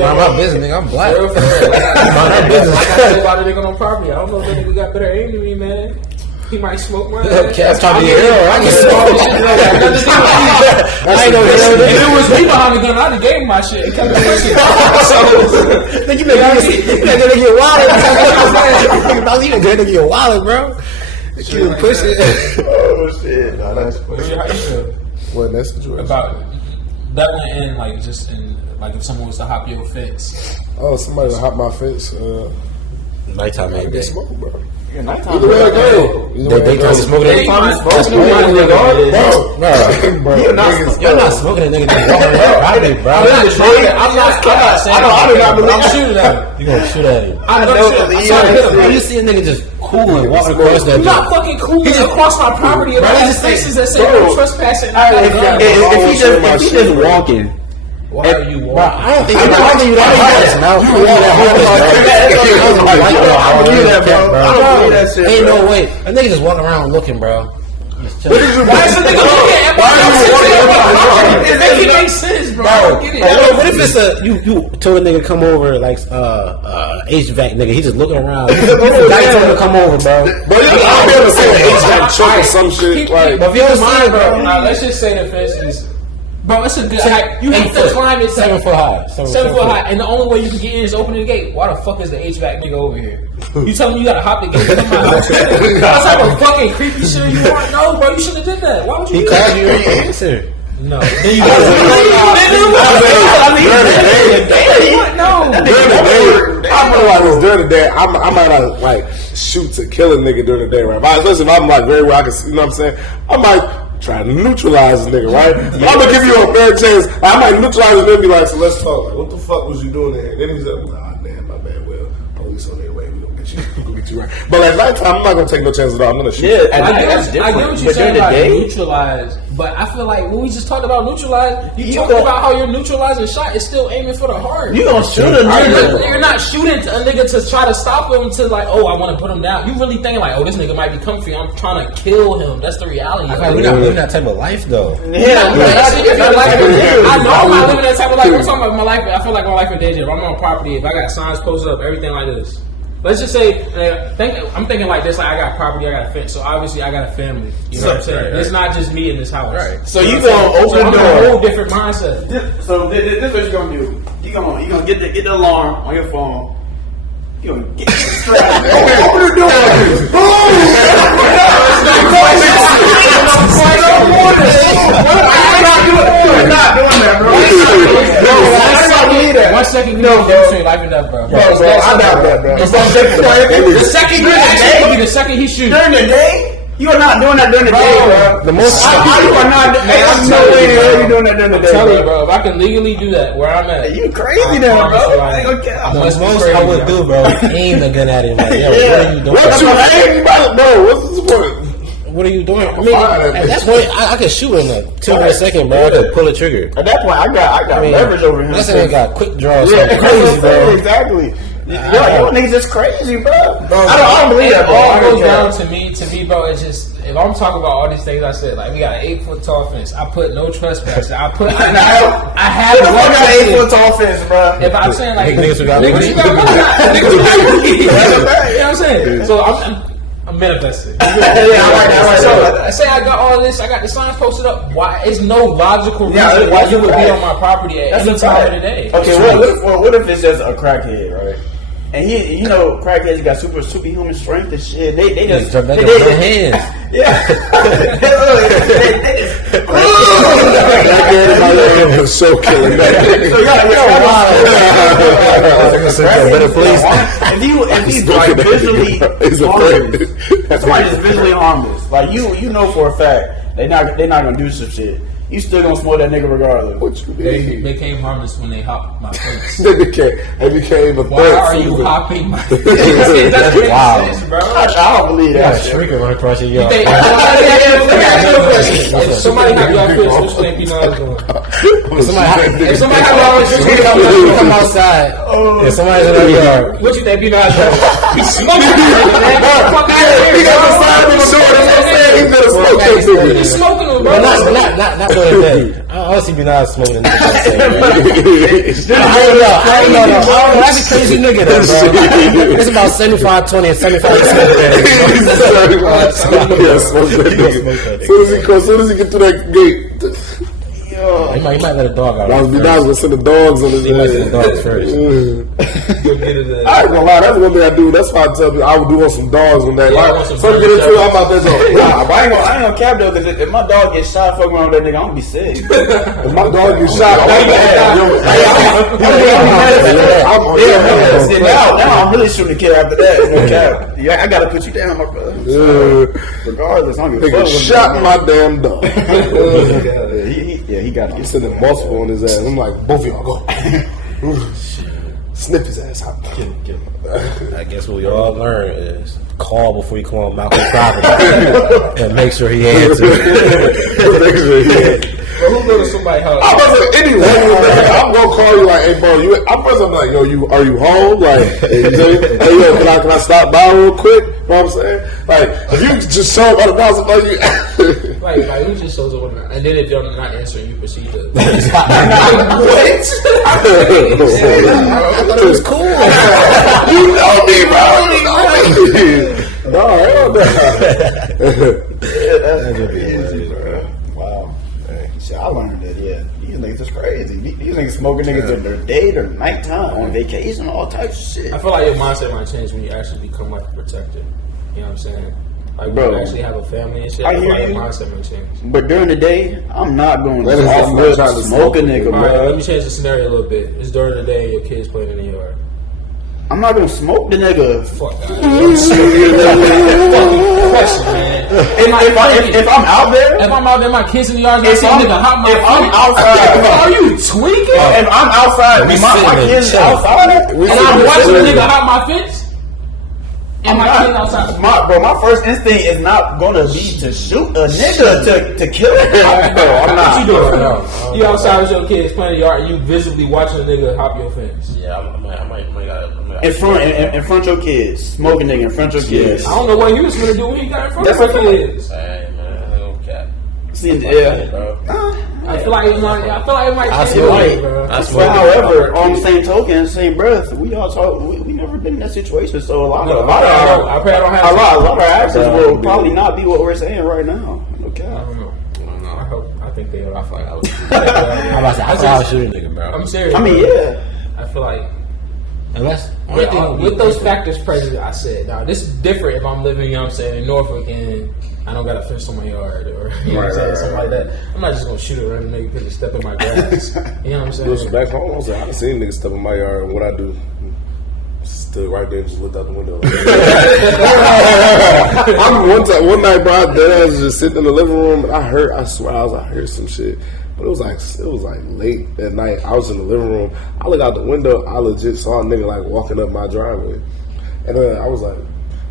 Mind my business, nigga. I'm black. Like I said about a nigga on property. I don't know if that nigga got better aim than me, man. He might smoke my ass. Cat's trying to be a hero. I can smoke. I ain't no hero. If it was me behind the gun, I'd have gave him my shit. It kept me pushing. Think you gonna get wild? I was even gonna get wild, bro. You push it. Oh shit! No, that's How you feel What in that situation? about that in like just in like if someone was to hop your fence? Oh, somebody will hop my fence. Nighttime, I man. get smoke, bro. your nighttime. Either way it go. Either way it Daytime go. smoking that. Bro, you're not smoking that nigga that's walking around property, bro. I'm not saying I'm shooting at him. You gonna shoot at him? I'm shooting. Bro, you see a nigga just cooling, walking across that I'm not fucking cool across my property. If I have spaces that say no trespassing, If he just walking. why are you walking? I don't think you're that honest. Ain't no way. A nigga just walking around looking, bro. Why is the nigga looking at my property? It doesn't make sense, bro. I don't get it. What if it's you told a nigga come over like HVAC nigga? He just looking around. Guy told him to come over, bro. Bro, I'll be able to say an HVAC truck or some shit. Like, But if you don't mind, Bro, bro, let's just say the fence is. Bro, it's a good height. You have to climb it 7 foot high. 7 foot high, and the only way you can get in is opening the gate. Why the fuck is the HVAC nigga over here? You telling me you gotta hop the gate to come out? What type of fucking creepy shit you want? No, bro, you shouldn't have did that. Why would you He do called that? you your answer. No. Then you I feel like it's during the day. I might not like shoot to kill a nigga during the day, right? But especially if I'm like very well, I can, you know what I'm saying? I might try to neutralize this nigga, right? But I'm gonna give you a fair chance. I might neutralize him and be like, so let's talk. Like, what the fuck was you doing there? And then he's like, nah, man, my bad. Well, police on their way. We gonna get you. We gonna get you right. But at nighttime, I'm not gonna take no chances at all. I'm gonna shoot. Yeah, I that's get different. what you're But saying during the about day, neutralize, but I feel like when we just talked about neutralize, you talked about how you're neutralizing shot is still aiming for the heart. you gonna shoot a nigga. You're not shooting a nigga to try to stop him to like, oh, I want to put him down. You really thinking like, oh, this nigga might be comfy. I'm trying to kill him. That's the reality. We're not living that type of life though. Yeah, I know I'm not living that type of life. I'm talking about my life. I feel like my life in danger. If I'm on property, if I got signs posted up, everything like this. Let's just say, I'm thinking like this. Like I got property, I got a fence. So obviously, I got a family. You know what I'm saying? Right. It's not just me in this house. Right. So you gonna open the I'm in a door. whole different mindset. So this is what you gonna do. You gonna get the alarm on your phone. You gonna get the strap. Open the door. You're not doing that, bro. 1 second, you know, demonstrate life and death, bro. I doubt that, bro. The second you actually will be the second he shoots. During the day, you are not doing that during the day, bro. The most You are not. There's no way in hell you doing that during the day, Tell you, bro. bro, if I can legally do that where I'm at, You crazy now, bro. I ain't gonna care. the most I would do, bro, is aim the gun at him. Like, yo, what are you doing? What you aim, bro? What's the point? What are you doing? I mean, at that point, I could shoot in a 2 second, bro. I could pull a trigger. At that point, I got leverage over him. That nigga got quick draw. Yeah, Yeah, crazy, bro. Exactly. Yo, niggas just crazy, bro. I don't believe it that, bro. all I don't goes care. down to me, bro. It's just if I'm talking about all these things I said, like we got an 8 foot tall fence. I put no trespassing. I had What the fuck got 8 one. foot tall fence, bro? If I'm saying like Niggas who got niggas money. who got money, niggas who got money. You know what I'm saying? So I'm manifesting. So I say I got all this. I got the signs posted up. Why? It's no logical reason why you would be on my property at any time of the day. Okay, what if it's just a crackhead, right? And he, you know, crackheads got superhuman strength and shit. They just Jump back they with just- no hands. Yeah. For sure killing that. Better please. If he's like visually harmless, somebody just visually harmless. Like you know for a fact they not gonna do some shit. You still gonna smoke that nigga regardless. What you They mean? became harmless when they hopped my fence. They became a Why threat. are you hopping my fence? That's wild. Sense, bro. I don't believe You got a that shit. shrieker run across your yard. If somebody have your fence, what you think P9 is doing? If somebody If somebody have your fence, come outside and somebody's in their yard. what you think P9 is doing? He's smoking. Fuck out of here. He got the side of the sword. That's what I'm saying. He better smoke that nigga. He's smoking them, bro. But not for the day. I honestly be not smoking a nigga. I don't know. That's a crazy nigga though, bro. It's about 75-20 and 75%. Soon as he get through that gate, He might let a dog out. I was gonna send the dogs on his He might send the dogs first. I ain't gonna lie, that's one thing I do. That's why I tell people I would do want some dogs on that. Yeah, I Like, want some so to get into it, I'm about that dog. Nah, but I ain't gonna cap though, because if my dog gets shot fucking around with that nigga, I'm gonna be sick. If my dog gets shot, Now I'm really shooting a kid after that. No cap. Yeah, I gotta put you down, my brother. Regardless, I don't give a fuck. nigga shot my damn dog. He got to I'm get sending multiple on his ass. I'm like, both of y'all go. Snip his ass out. I guess what we all learn is call before you come on Malcolm property and make sure he answers. But who go to somebody's house? I'm gonna call you like, hey bro, I'm first I'm like, yo, are you home? Like, hey yo, can I stop by real quick? You know what I'm saying? Like, if you just show up at the house and like you Like who just shows up and then if they're not answering, you proceed to. what? I thought it was cool. You know me, bro. No, hell no. That's crazy, bro. Wow. Shit, I learned that, yeah. These niggas is crazy. These niggas smoking niggas in their day or nighttime, on vacation, all types of shit. I feel like your mindset might change when you actually become like a protector. You know what I'm saying? Like Bro, when you actually have a family and shit. I I feel hear like you. your mindset might change. But during the day, I'm not going That to is off not rip trying to smoke a smoke. nigga, All right, let bro. me change the scenario a little bit. It's during the day, your kids playing in the yard. I'm not gonna smoke the nigga. Fuck that. If I'm out there, If I'm out there, my kids in the yard, if I'm outside, are you tweaking? if I'm outside, We my sitting kids chilling. outside, And I'm watching a nigga hop my fence, and my kids outside. my first instinct is not gonna be to shoot a nigga to kill him. No, I'm What not. you doing right now? You outside with your kids playing in the yard, and you visibly watching a nigga hop your fence. Yeah, I might In front of your kids, smoking nigga in front of your kids. I don't know what he was gonna do when he got in front That's of what my I'm kids. Hey man, I don't cap. See, yeah. Bro. I feel like it might. I feel like it might. I change feel it, like- bro. I smoke. But however, on the same token, same breath, we all talk. We never been in that situation, so a lot of I pray I don't have. a lot of our actions will probably not be what we're saying right now. Okay. I don't know. I hope. I think they are. I feel like I was. I'm about to say, I thought I was shooting a nigga, bro. I'm serious. I mean, bro. yeah. I feel like Unless with those factors present, I said, now this is different if I'm living, you know what I'm saying, in Norfolk and I don't got a fence on my yard or you know what I'm saying, something like that. I'm not just gonna shoot a random nigga because they step in my grass. You know what I'm saying? Listen, back home, I was like, I seen niggas step in my yard, and what I do, stood right there and just looked out the window. I'm one night, bro, I was just sitting in the living room, and I swear, I heard some shit. But it was like late at night. I was in the living room. I look out the window. I legit saw a nigga like walking up my driveway, and then I was like,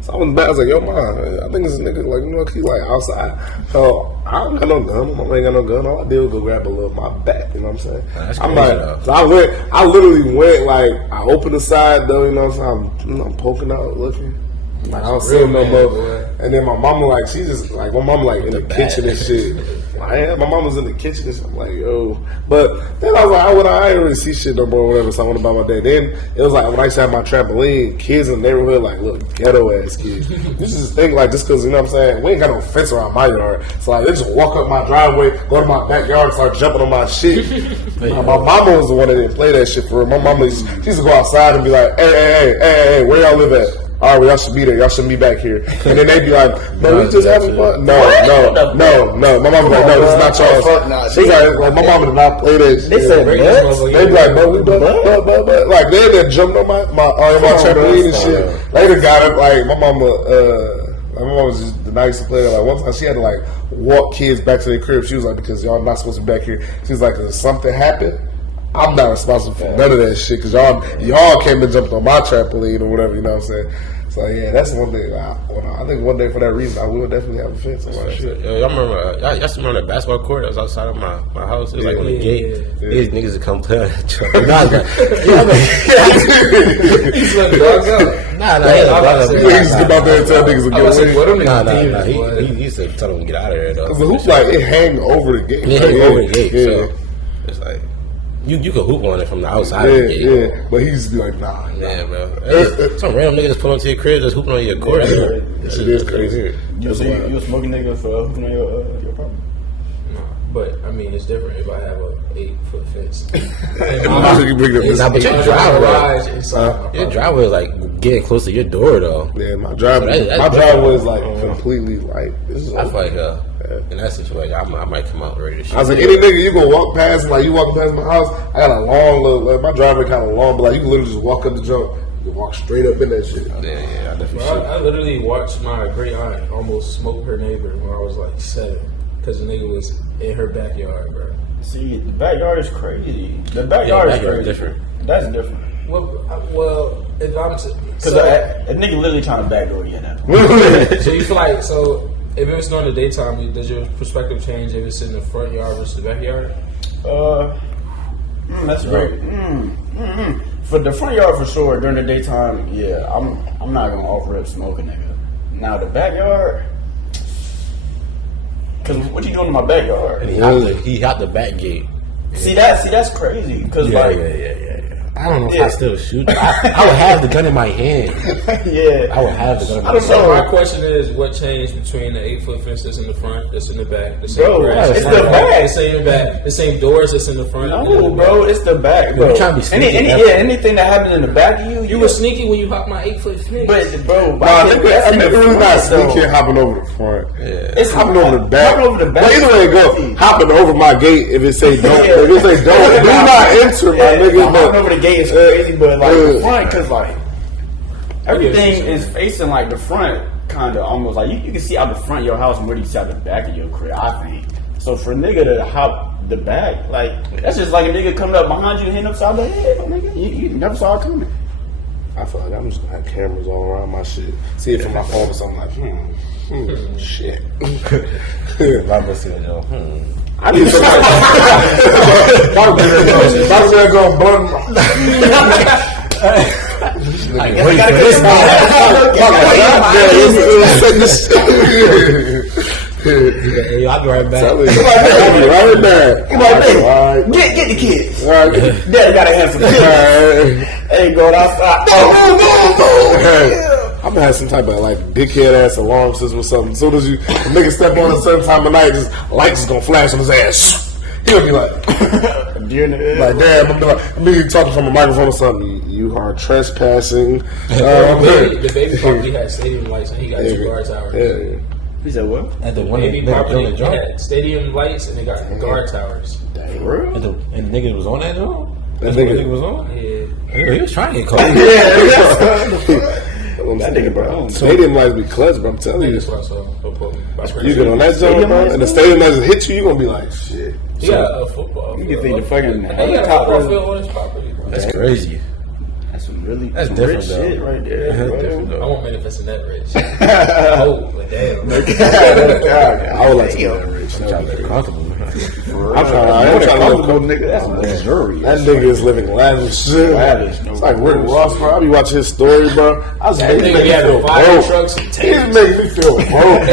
so I went back. I was like, yo, man, I think this nigga like he's like outside. So I don't got no gun. My mom ain't got no gun. All I did was go grab a little of my back. You know what I'm saying? That's I'm crazy, like, though. so I literally went like I opened the side door. You know what I'm saying? I'm poking out, looking. Like, I don't see him no more. And then my mama, like, she just, like, my mama, like, in the kitchen and shit. My mom was in the kitchen and shit. I'm like, yo. But then I was like, I didn't really see shit no more or whatever, so I went about my day. Then it was like, when I used to have my trampoline, kids in the neighborhood, like, little ghetto-ass kids. This is the thing, like, just because, you know what I'm saying, we ain't got no fence around my yard. So, like, they just walk up my driveway, go to my backyard, and start jumping on my shit. My mama was the one that didn't play that shit for real. My mama she used to go outside and be like, hey, where y'all live at? All right, well, y'all should be there. Y'all shouldn't be back here. And then they'd be like, no, we just having fun. No. My mom was like, no, this is not y'all. She's like, my mama did not play that shit. They said, they'd be like, no, we but. Like, they had jumped on my trampoline and shit. They done got it. Like, my mama was just the nice to play that. Like, one time she had to, like, walk kids back to their crib. She was like, because y'all not supposed to be back here. She was like, if something happened, I'm not responsible for none of that shit because y'all came and jumped on my trampoline or whatever, you know what I'm saying? So yeah, that's one thing. I think one day for that reason I will definitely have a fence on my shit. Yo, y'all remember? Y'all still remember that basketball court that was outside of my house? It was like on the gate. Yeah. These niggas would come play on that truck. And I was like, He's like, dog up. He used to get out there and tell niggas to get away. He used to tell them to get out of there though. Cause the hoop like it hang over the gate. It hang over the gate. So it's like. You could hoop on it from the outside of the gate. Yeah, but he used to be like, nah. Yeah, bro. Some random nigga just pull up to your crib just hooping on your court. This shit is crazy. You a smoking nigga for hooping on your property? No, but I mean, it's different if I have a 8-foot fence. Your driveway is like getting close to your door though. Yeah, my driveway is like completely like. I feel like in that situation, I might come out ready to shoot. I was like, any nigga you gonna walk past, like you walking past my house, I got a long little, like, my driveway kind of long, but like you can literally just walk up the jump, you can walk straight up in that shit. Yeah, I definitely shoot. I literally watched my great aunt almost smoke her neighbor when I was like 7 because the nigga was in her backyard, bro. See, the backyard is crazy. The backyard is crazy. Different. That's different. Well, if I'm because a nigga literally trying to backdoor you now. So you feel like if it was during the daytime, does your perspective change if it's in the front yard versus the backyard? That's great. For the front yard, for sure. During the daytime, yeah, I'm not gonna offer up smoking, nigga. Now the backyard, because what you doing in my backyard? And he hopped the back gate. See that's crazy. Because Yeah. I don't know if I still shoot. I would have the gun in my hand. Yeah. I would have the gun in my hand. So my question is, what changed between the 8-foot fence that's in the front, that's in the back, the same grass, it's the back, the same back, the same doors that's in the front? No, bro, it's the back, bro. You're trying to be sneaky. Anything that happens in the back of you, you were sneaky when you hopped my 8-foot fence. But bro, I'm really not sneaky hopping over the front. Yeah. It's hopping over the back. Hopping over the back. Well, either way it go, hopping over my gate if it say don't. If it say don't, do not enter, my nigga. Hopping over the gate is crazy, but like the front, because like everything is facing like the front, kind of almost like you can see out the front of your house and where you see out the back of your crib, I think. So for a nigga to hop the back, like that's just like a nigga coming up behind you and hitting upside the head, nigga. You never saw it coming. I feel like I'm just gonna have cameras all around my shit. See it from my phone or something like, shit. I need somebody. That's gonna go button. I gotta get this. I'll be right back. I'll be right back. Come on, baby. Get the kids. Daddy gotta have some kids. Ain't going outside. I'm gonna have some type of like dickhead ass alarm system or something. As soon as you nigga step on a certain time of night, just lights is gonna flash on his ass. He'll be like, damn, I'm like, talking from a microphone or something. You are trespassing. The baby property had stadium lights and he got 2 guard towers. Yeah. He said what? At the one baby property had stadium lights and they got guard towers. Damn, real? And the nigga was on that though? That nigga was on? Yeah. He was trying to get caught. That nigga, bro. Stadium lights be clutch, bro. I'm telling you. That's what I saw. You get on that zone, bro, and the stadium doesn't hit you, you gonna be like, shit. He got a football field. You can think the fucking He got a football field on his property, bro. That's crazy. That's different rich though. shit right there. I won't manifest in that rich. Oh, but damn. I would like to be that rich. I'm trying to get comfortable. For I'm trying to comfortable, nigga. That's luxurious. That nigga is living lavish shit. Lavish, no It's like Rick bullshit. Ross, bro. I be watching his story, bro. I was making me feel fire broke. trucks and He tanks. just making me feel broke.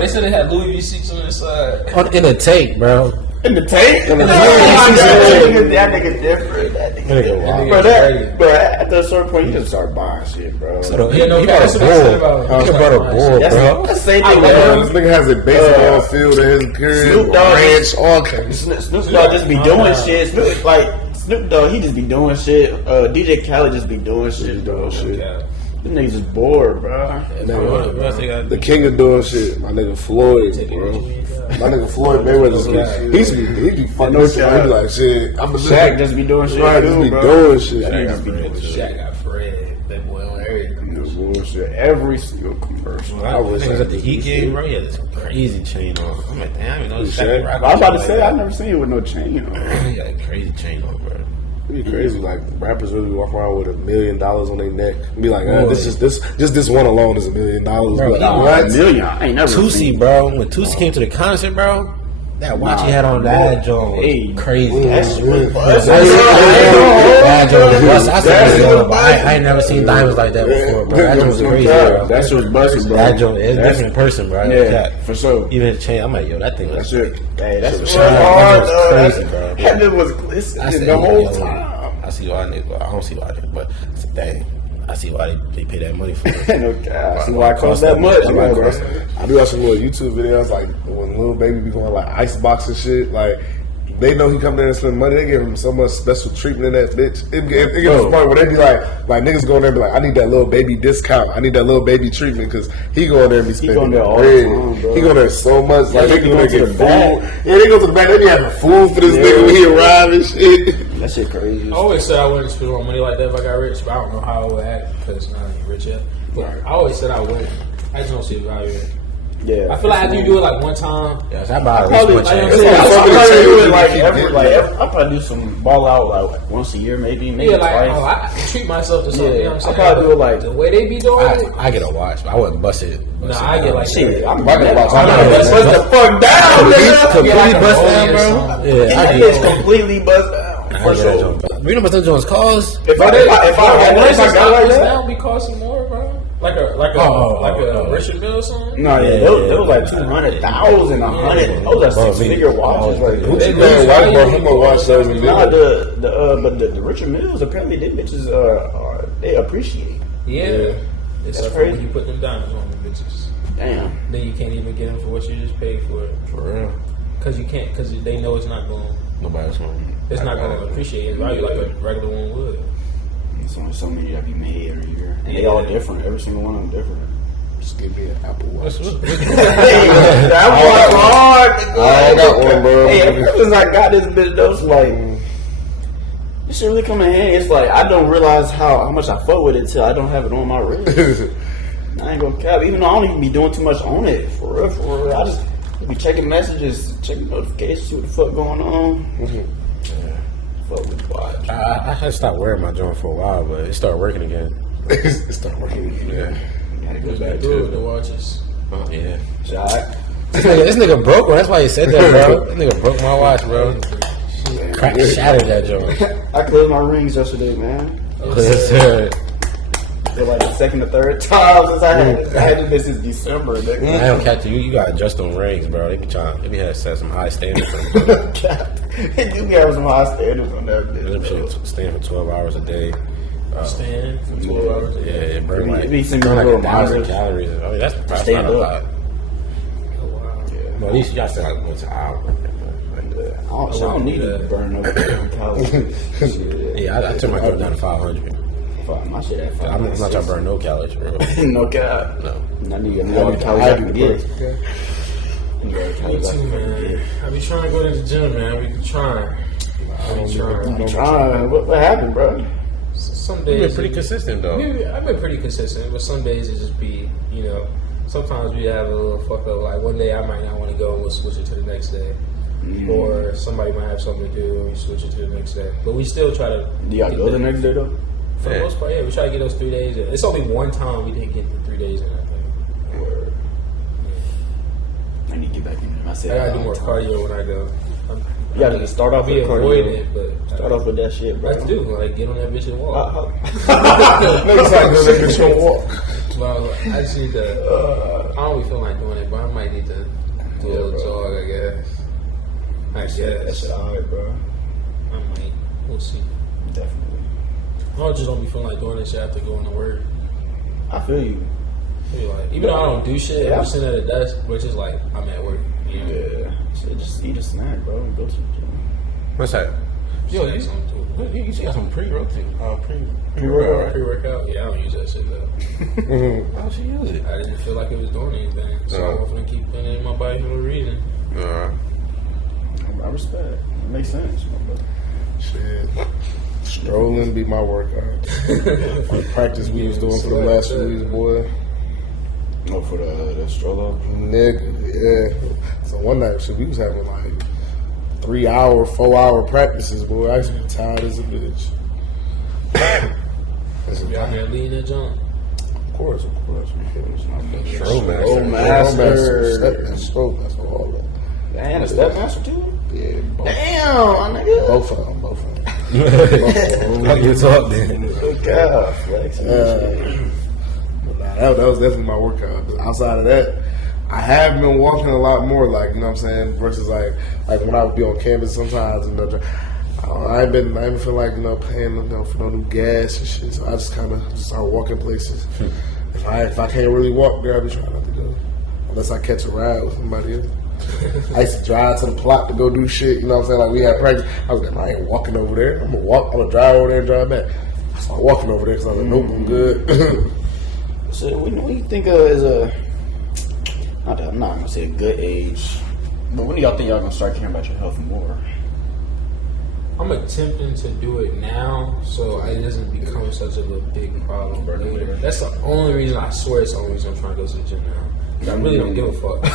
They said they had Louis V seats on the side. In the tank, bro. In the tank? In the That nigga different. That Nigga, wow. nigga. But at a certain point, you just start buying shit, bro. Yeah, no, He got that's a what I said bull. about He brought a bull, That's bro. the same thing. This nigga has a baseball field in his crib, Snoop Dogg. ranch, all kinds. Snoop Dogg just be doing shit. Snoop Dogg, he just be doing shit. DJ Khaled just be doing shit, bro. Them niggas is bored, bro. The king of doing shit, my nigga Floyd, bro. My nigga Floyd Mayweather, he be fucking No shit. He cap. be like, shit, I'm a Shaq just be doing shit Right, too, just be bro. doing shit. Shaq just be doing shit. Shaq got Fred. That boy on everything. No bullshit. Every single commercial. I was at the Heat game, bro. He had this crazy chain on. I'm like, damn, you know, this Shaq? Shaq. I was about to say, I've never seen you with no chain on. He got a crazy chain on, bro. It'd be crazy, like rappers really walk around with $1 million on their neck and be like, this one alone is $1 million. Bro, Like, Nah, what? a million. I ain't never Tusi, seen bro. When Tusi came to the concert, bro, that watch he had on that joint was crazy. that shit was That joint was bust. I said, yo, but I ain't never seen diamonds like that before, bro. That joint was crazy, bro. That shit was busted, bro. That joint is different person, bro. Yeah, for sure. Even the chain, I'm like, yo, that thing That was shit. Hey, that shit was That hard, was though. crazy, bro. That shit was I glistening said, the whole yo, time. I see why niggas, I don't see why niggas, but I said, dang, I see why they pay that money for it. No cap. I see why it costs that much, bro. I be watching little YouTube videos like when Lil Baby be going like icebox and shit. Like they know he come there and spend money. They give him so much special treatment in that bitch. It get to the point where they be like niggas go in there and be like, I need that Lil Baby discount. I need that Lil Baby treatment because he go in there and be spending go in there all bread. the time, bro. He go in there so much. Like Yeah, they he go there go to get the food. back. Yeah, they go to the back. They be having food for this nigga when he arrive and shit. That shit crazy. I always said I wouldn't spend more money like that if I got rich, but I don't know how I would act because I ain't rich yet. But I always said I wouldn't. I just don't see the value in it. Yeah. I feel like after you do it like one time, Yeah, so I buy a probably, wrist like, watch. I'll probably do it like Keep every. I'll probably do some ball out like once a year, maybe yeah, like twice. I treat myself to something. You know what I'm I'll saying? probably do it like. The way they be doing it. I get a watch, but I wouldn't bust it. Nah, I get like Shit, I'm I get bust like- the fuck down, nigga. Completely like a bust Rollie down, or bro. something. Yeah, I That get bitch completely bust down. I For get that sure. joint. But you know what them joints cost? If I got like that. now be costing more, bro. Like a Richard Mille or something. No, yeah, they was like 200,000, 100. Those are Bro, 6-figure watches. Like, Gucci man, white bro, he gonna watch those and nah, nigga. but the Richard Milles apparently they bitches they appreciate. Yeah. That's Except for crazy. when you put them diamonds on the bitches. Damn. Then you can't even get them for what you just paid for it. For real. Because you can't, because they know it's not going, Nobody's going. it's not going to appreciate its value like a regular one would. There's only so many that be made every year, and they all different. Every single one of them different. Just give me an Apple Watch. That was hard. I ain't got one, bro. Hey, ever since I got this bitch, though, it's like this shit really come in handy. It's like I don't realize how much I fuck with it till I don't have it on my wrist. I ain't gonna cap, even though I don't even be doing too much on it. For real, for real. I just be checking messages, checking notifications, see what the fuck going on. Fuck with the watch. I had stopped wearing my joint for a while, but it started working again. It start working. Yeah. Gotta go What's back good with to the watches? Yeah. shot. This nigga broke one. That's why he said that, bro. This nigga broke my watch, bro. Shattered that joint. I closed my rings yesterday, man. Yes, sir. For like the second or third time since I had this since December, I nigga. don't catch you. You gotta adjust them rings, bro. They be had to set some high standards. They do be having some high standards on that Them bitch. shit stand for 12 hours a day. Stand for 12 hours. Yeah, it burn like, It be sending burn like little 1,000 reminders. calories. I mean, that's Stay not a up. lot. Oh, wow. Well, at least y'all still like once an hour. I don't need to burn no calories. Shit. Yeah, I took my girl down to 500. Fuck, my shit at I'm not trying to burn no calories, bro. No cap. No. I need calories I can get. Me too, man. I be trying to go to the gym, man. We be trying. I be trying. Trying. What happened, bro? Some You've days been pretty consistent, though. Yeah, I've been pretty consistent, but some days it just be, you know, sometimes we have a little fuck up. Like one day I might not want to go and we'll switch it to the next day. Or somebody might have something to do and we switch it to the next day. But we still try to. Do y'all go the next day, though? For the most part, yeah, we try to get those 3 days in. It's only one time we didn't get the 3 days in, I think. I say I gotta that do all more the time. cardio when I go. You gotta just start off Be with avoiding cardio. it, but Start off with that shit, bro. I do. Like, get on that bitch and walk. Next time, go make a walk. Well, I just need to. I don't really feel like doing it, but I might need to do a little jog, I guess. That shit alright, bro. I might. We'll see. Definitely. I just don't be feeling like doing this shit after going to work. I feel you. Be like, even though I don't do shit, I'm sitting at a desk, but it's just like I'm at work. You know? Yeah. So just eat a snack, bro, and go to the gym. What's that? Yo, Snack something too. you got some pre-rotein, Pre-workout. Pre-workout? Yeah, I don't use that shit though. How should you use it? I didn't feel like it was doing anything, so I'm gonna keep putting it in my body for no reason. I respect it. It makes sense, my brother. Shit. Strolling be my workout. The practice we was doing for the last few weeks, boy. No, for the stroller. Nigga, yeah. So one night, shit, we was having like 3 hour, 4 hour practices, boy. I used to be tired as a bitch. Y'all here leading that jump? Of course. Master. That's stroke. That's all that. Damn, a step master too? Yeah, both. Damn, my nigga. Both of them. How you talk then? Good God, flex. That was definitely my workout. But outside of that, I have been walking a lot more, like, you know what I'm saying, versus like when I would be on campus sometimes, you know, I ain't been feeling like, you know, paying for no new gas and shit. So I just kind of just start walking places. If I can't really walk there, I be trying not to go, unless I catch a ride with somebody else. I used to drive to the plot to go do shit. You know what I'm saying? Like, we had practice. I was like, I ain't walking over there. I'm gonna drive over there and drive back. I started walking over there because I was like, nope, I'm good. So when do you think is a, I'm not gonna say a good age, but when do y'all think y'all gonna start caring about your health more? I'm attempting to do it now, so it doesn't become such a big problem later. That's the only reason. I swear it's the only reason I'm trying to go to the gym now. I really don't give a fuck. I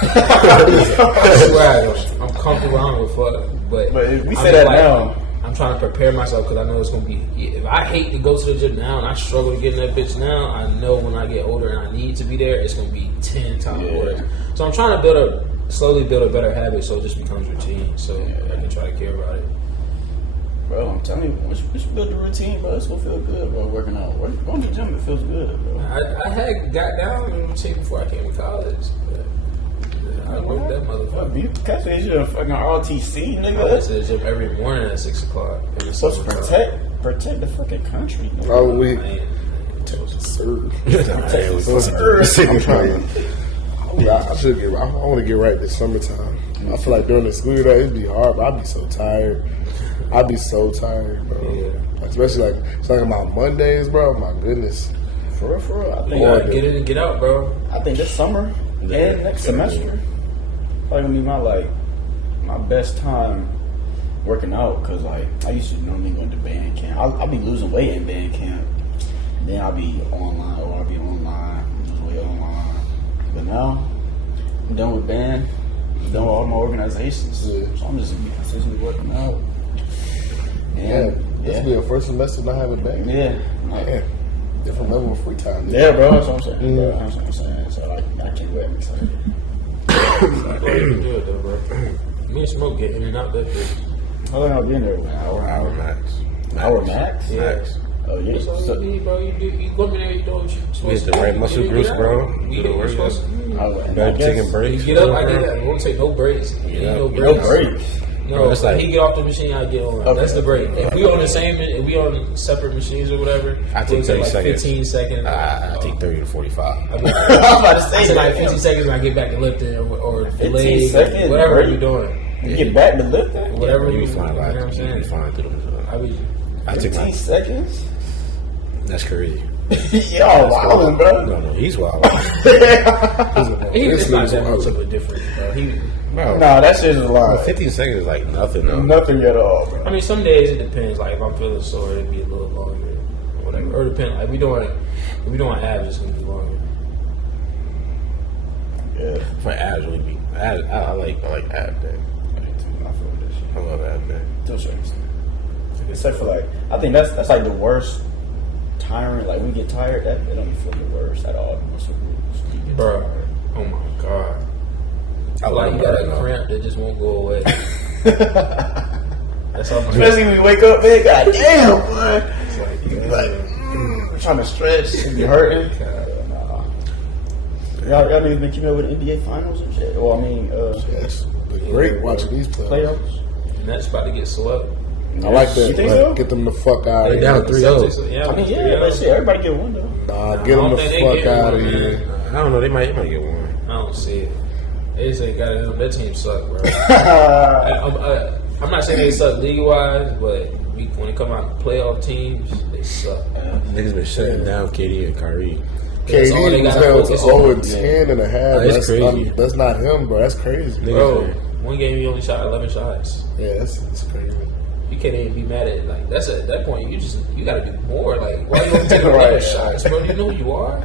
swear I don't. I'm comfortable. I don't give a fuck. But if we say that now, I'm trying to prepare myself because I know it's gonna be. If I hate to go to the gym now and I struggle to get in that bitch now, I know when I get older and I need to be there, it's gonna be 10 times worse. So I'm trying to slowly build a better habit, so it just becomes routine. So I can try to care about it. bro, I'm telling you, once you build a routine, bro, it's gonna feel good, bro. Working out, going to the gym, it feels good, bro. I had got down in the routine before I came to college. But I worked that motherfucker. You catch me, you a fucking ROTC, I nigga. went to the gym every morning at 6 o'clock. Supposed to protect the fucking country. Nigga. Probably. Serve. I'm trying to. I should get. I want to get right this summertime. I feel like during the school year, it'd be hard, but I'd be so tired. I'd be so tired, bro. Yeah. Especially like talking about Mondays, bro. My goodness. For real. I You think gotta get in and get out, bro. I think this summer and next semester probably gonna be my best time working out, because like I used to normally go into band camp. I'll be losing weight in band camp, then I'll be online lose weight online. But now I'm done with band, I'm done with all my organizations, so I'm just gonna be consistently working out. This will be your first semester not having band. Yeah. Different level of free time. Yeah, bro, that's what I'm saying. Bro, that's what I'm saying. So I can't wait. I'm excited. I'm glad you can do it though, bro. Me and Smoke get in and out that bitch. How long I'll be in there? An Hour max. Hour max? Yeah. Max. Oh yeah. That's all So, you need, bro. You go in there, you do what you're supposed We hit to the do. right muscle You groups, get bro. out. Do You the do what you're supposed to do. Better taking breaks. You get up, I get that. I won't take no breaks. Yeah. No no breaks. breaks. No, That's like- he get off the machine, I get on. Okay. That's the break. If we on separate machines or whatever, I take we'll 30 like seconds. 15 seconds. I take 30 to 45. I'm about to I say take like that. 15 seconds when I get back to lifting or 15 leg, seconds, whatever break? you're doing. You get back to lifting? Whatever You you be fine, you know right? what I'm You saying? be fine through them. I be, I take 15 my. seconds? That's crazy. Y'all wildin', bro. No, he's wild. it's not that much of a difference, bro. Bro, Nah, that shit is a lie. 15 seconds is like nothing, though. Nothing at all, bro. I mean, some days it depends. Like if I'm feeling sore, it'd be a little longer, or whatever. Or depend. Like if we doing abs, it's gonna be longer. Yeah. For abs, really be. I like ab day. I feel this shit. I love ab day. To a certain extent. Except for like, I think that's like the worst tiring. Like we get tired, that it don't feel the worst at all. The muscle groups. You get Bro, tired. oh my god. I like you got a cramp that just won't go away. That's all. Especially when you wake up, man. God damn, boy. It's like you like trying to stretch and you're hurting. Nah. Y'all even been keeping up with the NBA finals and shit. Well, I mean, Yes, great watching these playoffs. And that's about to get swept. I like that. You think so? Get them the fuck out of They here. down 3-0. Yeah, I mean, yeah, but shit, everybody get one though. Nah, get them the fuck out of here. I don't know. They might get one. I don't see it. They just ain't got it. That team suck, bro. I'm not saying they suck league wise, but when it come out to playoff teams, they suck. Niggas been shutting down KD and Kyrie. That's all they KD was gotta down to focus 0 on. and 10 and a half. That's crazy. That's not him, bro. That's crazy. Bro, one game you only shot 11 shots. Yeah, that's crazy. You can't even be mad at like that's at that point. You gotta do more. Like why you don't take 11 shots, bro? You know who you are.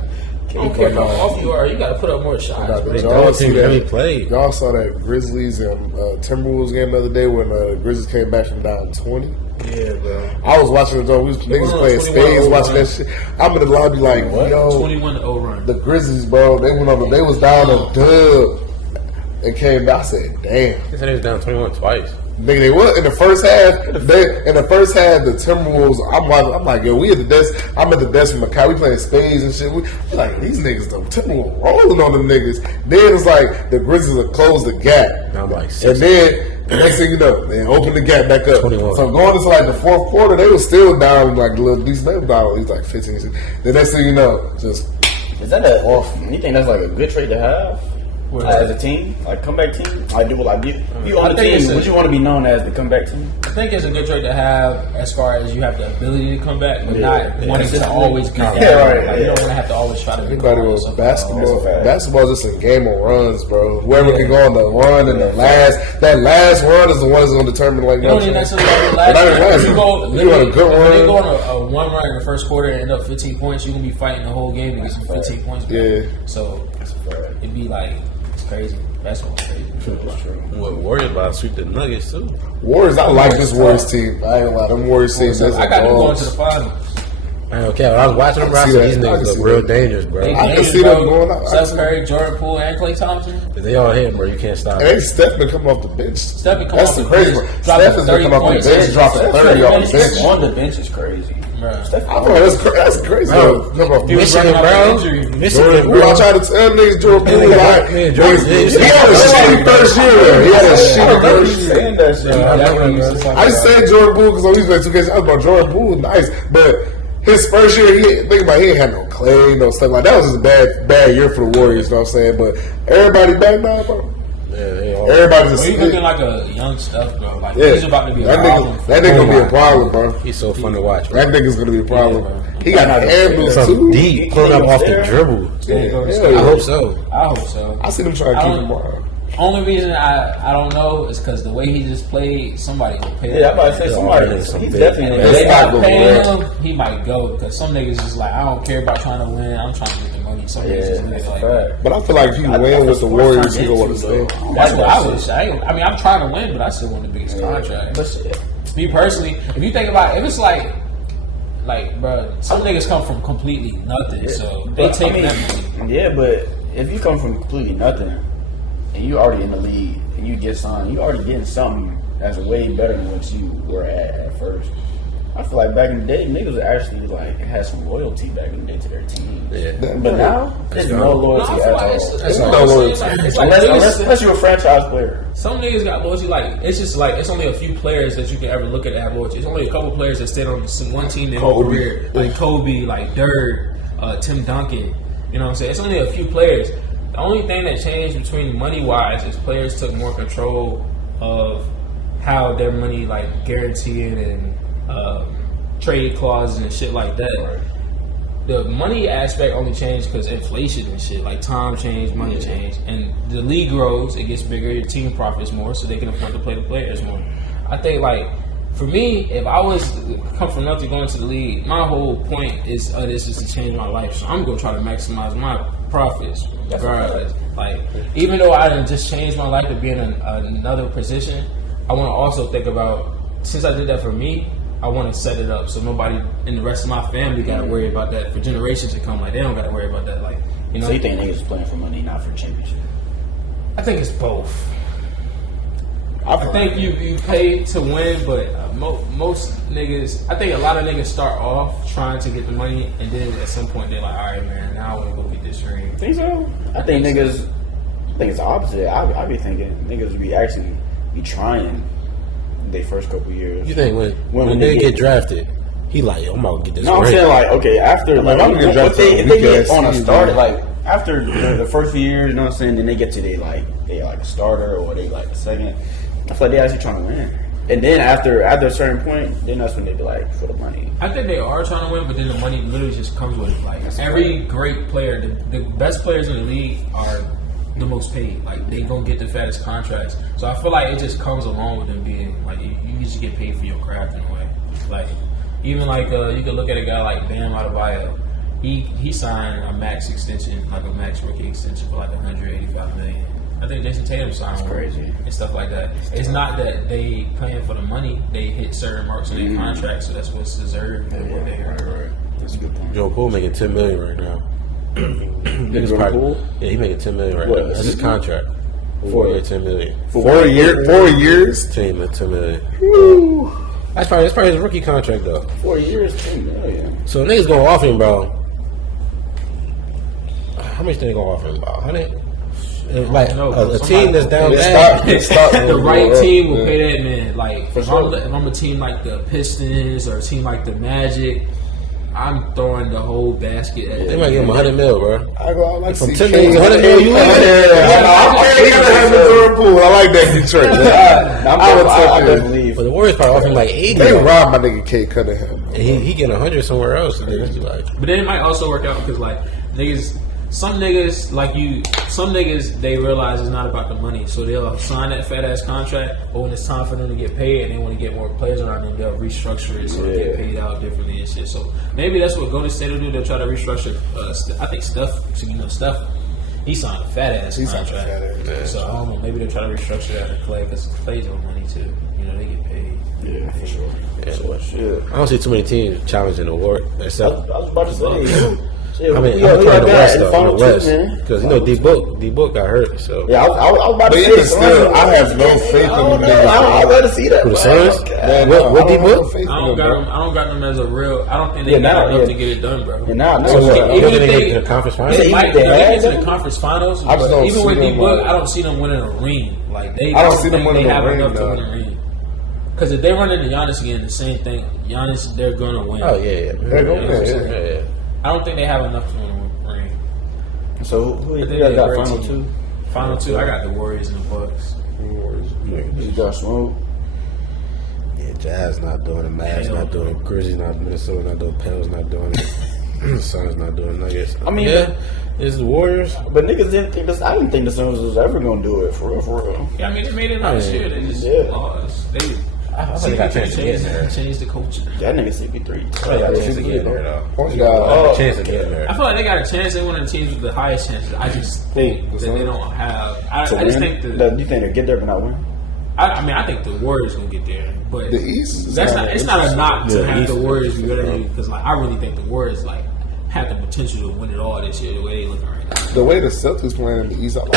I don't care how off you are. You gotta put up more shots. Bro. Y'all team barely played. Y'all saw that Grizzlies and Timberwolves game the other day when Grizzlies came back from down 20. Yeah, bro. I was watching the we was niggas playing spades, watching that shit. I'm in the lobby like, yo, 21-0 run. the Grizzlies, bro. They went on. They was down a dub and came back. I said, damn. They said they was down 21 twice. Nigga, they was in the first half. The Timberwolves. I'm like, yo, we at the desk. I'm at the desk with Macau. We playing spades and shit. We like these niggas. The Timberwolves rolling on them niggas. Then it's like the Grizzlies will close the gap. And I'm like, And then the next thing you know, they open the gap back up. 21. So going into like the fourth quarter, they were still down like a little decent. They were down at least like 15. The next thing you know, just Is that you think that's like a good trait to have? As a team, like comeback team, I do what I do. You on the team, would you want to be known as the comeback team? I think it's a good trait to have as far as you have the ability to come back, but not wanting to always be down. Like, you don't want to have to always try to be anybody was basketball. Basketball is just a game of runs, bro. Whoever can go on the run and that last run is the one that's going to determine like. You don't even necessarily have the last. You go on a good run. If they go on a one run in the first quarter and end up 15 points, you're gonna be fighting the whole game to get some 15 points. Yeah. So it'd be like. Crazy. That's what's crazy. What Warriors about to sweep the Nuggets too? Warriors, I like this Warriors team. I ain't gonna lie, them Warriors team. I got them going to the finals. I don't care. When I was watching them, bro, I said these niggas look real dangerous, bro. I can see them going out. Steph Curry, Jordan Poole, and Klay Thompson. They all hit, bro. You can't stop. And Steph been coming off the bench. That's the crazy one. Steph has been coming off the bench, dropping 30 off the bench. On the bench is crazy. I thought that's crazy. Michigan, bro. Michigan, bro. I tried to tell niggas Jordan Poole like he had a shitty first year. He had a shitty first year. I just said Jordan Poole because I was like 2K. I was about Jordan Poole, nice, but his first year, think about he ain't had no Clay, no stuff like that. Was just a bad year for the Warriors. You know what I'm saying? But everybody back now, bro. Yeah, everybody's just he's looking like a young stuff, bro. Like yeah. he's about to be a problem. That nigga gonna be a problem, bro. He's so fun to watch, bro. That nigga's gonna be a problem. Yeah, he got handles too. Deep, pulling up off the dribble. I hope so. I hope so. I see them trying to keep him on. Only reason I don't know is because the way he just played, somebody will pay him. Yeah, I'm about to say somebody. He's definitely. If they not paying him, he might go because some niggas is like, I don't care about trying to win. I'm trying to get the money. Some niggas just live like that. But I feel like if you win with the Warriors, he gonna want to stay. That's what I wish. I mean, I'm trying to win, but I still want the biggest contract. Me personally, if you think about it, if it's like, bro, some niggas come from completely nothing, so they take that money. Yeah, but if you come from completely nothing and you already in the league and you get signed, you already getting something that's way better than what you were at first. I feel like back in the day, niggas actually like had some loyalty back in the day to their team. Yeah, but now there's no loyalty at all. It's no loyalty. Unless you're a franchise player. Some niggas got loyalty. Like it's just like it's only a few players that you can ever look at that have loyalty. It's only a couple players that stayed on one team their whole career, like Kobe, like Dirk, Tim Duncan. You know what I'm saying? It's only a few players. The only thing that changed between money-wise is players took more control of how their money, like, guaranteed and trade clauses and shit like that. Right. The money aspect only changed because inflation and shit. Like, time changed, money changed. And the league grows, it gets bigger, your team profits more, so they can afford to play the players more. I think, like, for me, if I was come from nothing going to the league, my whole point is this is to change my life. So I'm going to try to maximize my profits. Like, even though I didn't just change my life to be in another position, I want to also think about, since I did that for me, I want to set it up so nobody in the rest of my family got to worry about that for generations to come. Like, they don't got to worry about that. Like, you know. So you think niggas is playing for money, not for championship? I think it's both. I think you pay to win, but most niggas, I think a lot of niggas start off trying to get the money, and then at some point they're like, all right, man, now I want to go get this ring. Think so? I think niggas. I think it's the opposite. I be thinking niggas be actually be trying their first couple years. You think when they get drafted, he like, yo, I'm about to get this. No, I'm saying like, okay, after like, I'm gonna get if they get on a season. starter, like after the first few years, you know what I'm saying, then they get to they like a starter or they like a second. I feel like they actually trying to win. And then after a certain point, then that's when they be like for the money. I think they are trying to win, but then the money literally just comes with it. Like every great player, the best players in the league are the most paid. Like they gonna get the fattest contracts. So I feel like it just comes along with them being like you just get paid for your craft in a way. Like even like you could look at a guy like Bam Adebayo. He signed a max extension, like a max rookie extension for like $185 million. I think Jason Tatum signed one crazy and stuff like that. It's not that they playing for the money; they hit certain marks on their contract, so that's what's deserved. Right. That's a good point. Joe Poole making $10 million right now. Niggas probably, yeah, he making $10 million right now. That's his contract. 4 years, $10 million. 4 years. 4 years. Team at $10 million. That's probably his rookie contract though. 4 years, $10 million. So niggas gonna offer him, bro. How much they gonna offer him, bro? 100. Like a team that's down bad. The right team will pay that man. Like if I'm a team like the Pistons or a team like the Magic, I'm throwing the whole basket at They might give him $100 million, bro. I like From to see 10 million, $100 million, you I like that Detroit. I definitely. But the Warriors probably offer him like 80. They robbed my nigga K Cunningham. And he getting 100 somewhere else. And then it's like, But then it might also work out because like niggas. Some niggas they realize it's not about the money, so they'll sign that fat ass contract. But when it's time for them to get paid and they want to get more players around them, they'll restructure it so they get paid out differently and shit. So maybe that's what Golden State will do. They'll try to restructure. I think Steph, he signed a fat ass contract. So I don't know. Maybe they'll try to restructure that to Clay because Clay's on money too. You know they get paid. Yeah, for sure. yeah. So shit. I don't see too many teams challenging the award. I was about to say. I mean, I'm playing the West though, in the West, because you know D-Book got hurt. So yeah, I was about to But say. even still, I have no faith in them niggas. I'd rather see that. who the Suns? What D-Book? I don't got them as a real. I don't think they got enough to get it done, bro. And now, So what, even even if if they- they get to the conference finals? They might they get had to the them? conference finals, I just but don't even see with them, D-Book, like- I don't see them winning a ring. Like I don't see them winning they a have ring, enough to though. win a ring. Because if they run into Giannis again, the same thing. Giannis, they're gonna win. Oh yeah. They're gonna win, Yeah. I don't think they have enough to win a ring. So who you They guys a got great final team. two? Final two, I got the Warriors and the Bucks. You got Smoke. Yeah, Jazz not doing it, Mavs not doing it, Grizzlies not, Minnesota not doing it, Pels not doing it, Suns not doing it, Nuggets. I mean, yeah, it's the Warriors. But niggas didn't think this. I didn't think the Suns was ever gonna do it for real. Yeah, I mean, they made it last year. They just lost. They I think they got a chance to get in there. changed the culture. That nigga CP3. They got a chance to get in there, though. Point They got guard. a chance to get in there. I feel like they got a chance. They one of the teams with the highest chances. I just think that they don't have. I just think you think they get there but not win? I mean, I think the Warriors gonna get there, but The East is that's kinda not. It's not a knock to Yeah, have East the Warriors be is better different. because like I really think the Warriors like have the potential to win it all this year. The way they looking right now. The way the Celtics playing in the East, I like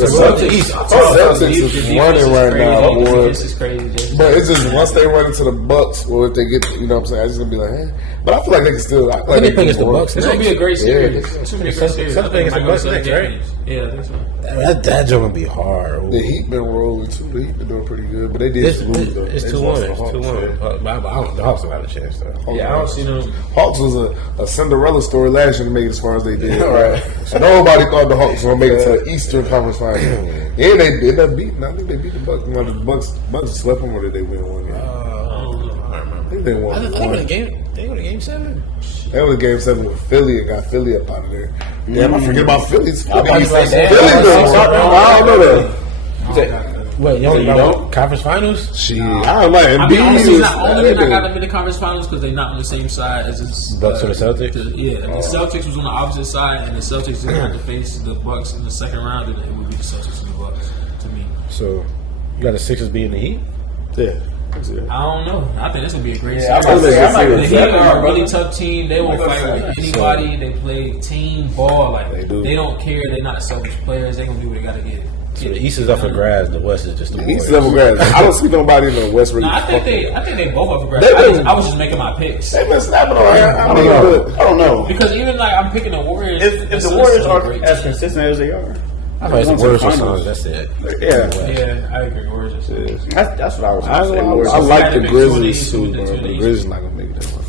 the Celtics is running right now, boy. This is crazy. Jason. But it's just once they run into the Bucks, or if they get, you know what I'm saying, I just gonna be like, eh. But I feel like they can still. I feel like They play against the can Bucks It's gonna be a great series. Yeah. It's gonna be a great series. Something against the Bucks next, right? Yeah, I think so. That joke gonna be hard. The Heat been rolling too. The Heat been doing pretty good, but they did lose though. It's They 2-1. lost to It's Hawks, 2-1. yeah. But the Hawks don't have a chance though. Yeah, I don't see them. Hawks was a Cinderella story last year to make it as far as they did. Right. So nobody thought the Hawks were gonna make it to the Eastern Conference Final. And they ended up beating. I think they beat the Bucks. You know, the Bucks swept them, or did they win one game? I don't remember. I think they won. I think they won game 7. They won Game 7 with Philly and got Philly up out of there. Damn, I forget about Phillies. Philly about to say that. I don't know that. Wait, you don't? Conference finals? Shit, I don't like I mean, Embiid. honestly, was- only reason I got them in the conference finals because they're not on the same side as the Bucks and the Celtics? Yeah, the Celtics was on the opposite side, and the Celtics didn't have to face the Bucks in the second round, and it would be the Celtics and the Bucks to me. So, you got the Sixers beating the Heat? Yeah. I don't know. I think this will be a great Yeah, series. I'm about to say, The Heat I'm like, are a really tough team. They won't fight with anybody. They play team ball. Like They do. they don't care. They're not selfish players. They're gonna do what they gotta get. So the East is up for grabs. The West is just the East Warriors. level guys. I don't see nobody in the West. Really No, I think they both up for grabs. They I was just making my picks They've been snapping on. I don't know. because even like I'm picking the Warriors. If the Warriors are as consistent as they are, I thought it's the Warriors or Suns. That's it. Yeah, I agree. Warriors. that's what I was going to say. Warriors. I like the Between Grizzlies the too, East, bro. between The the East. Grizzlies not gonna make that one.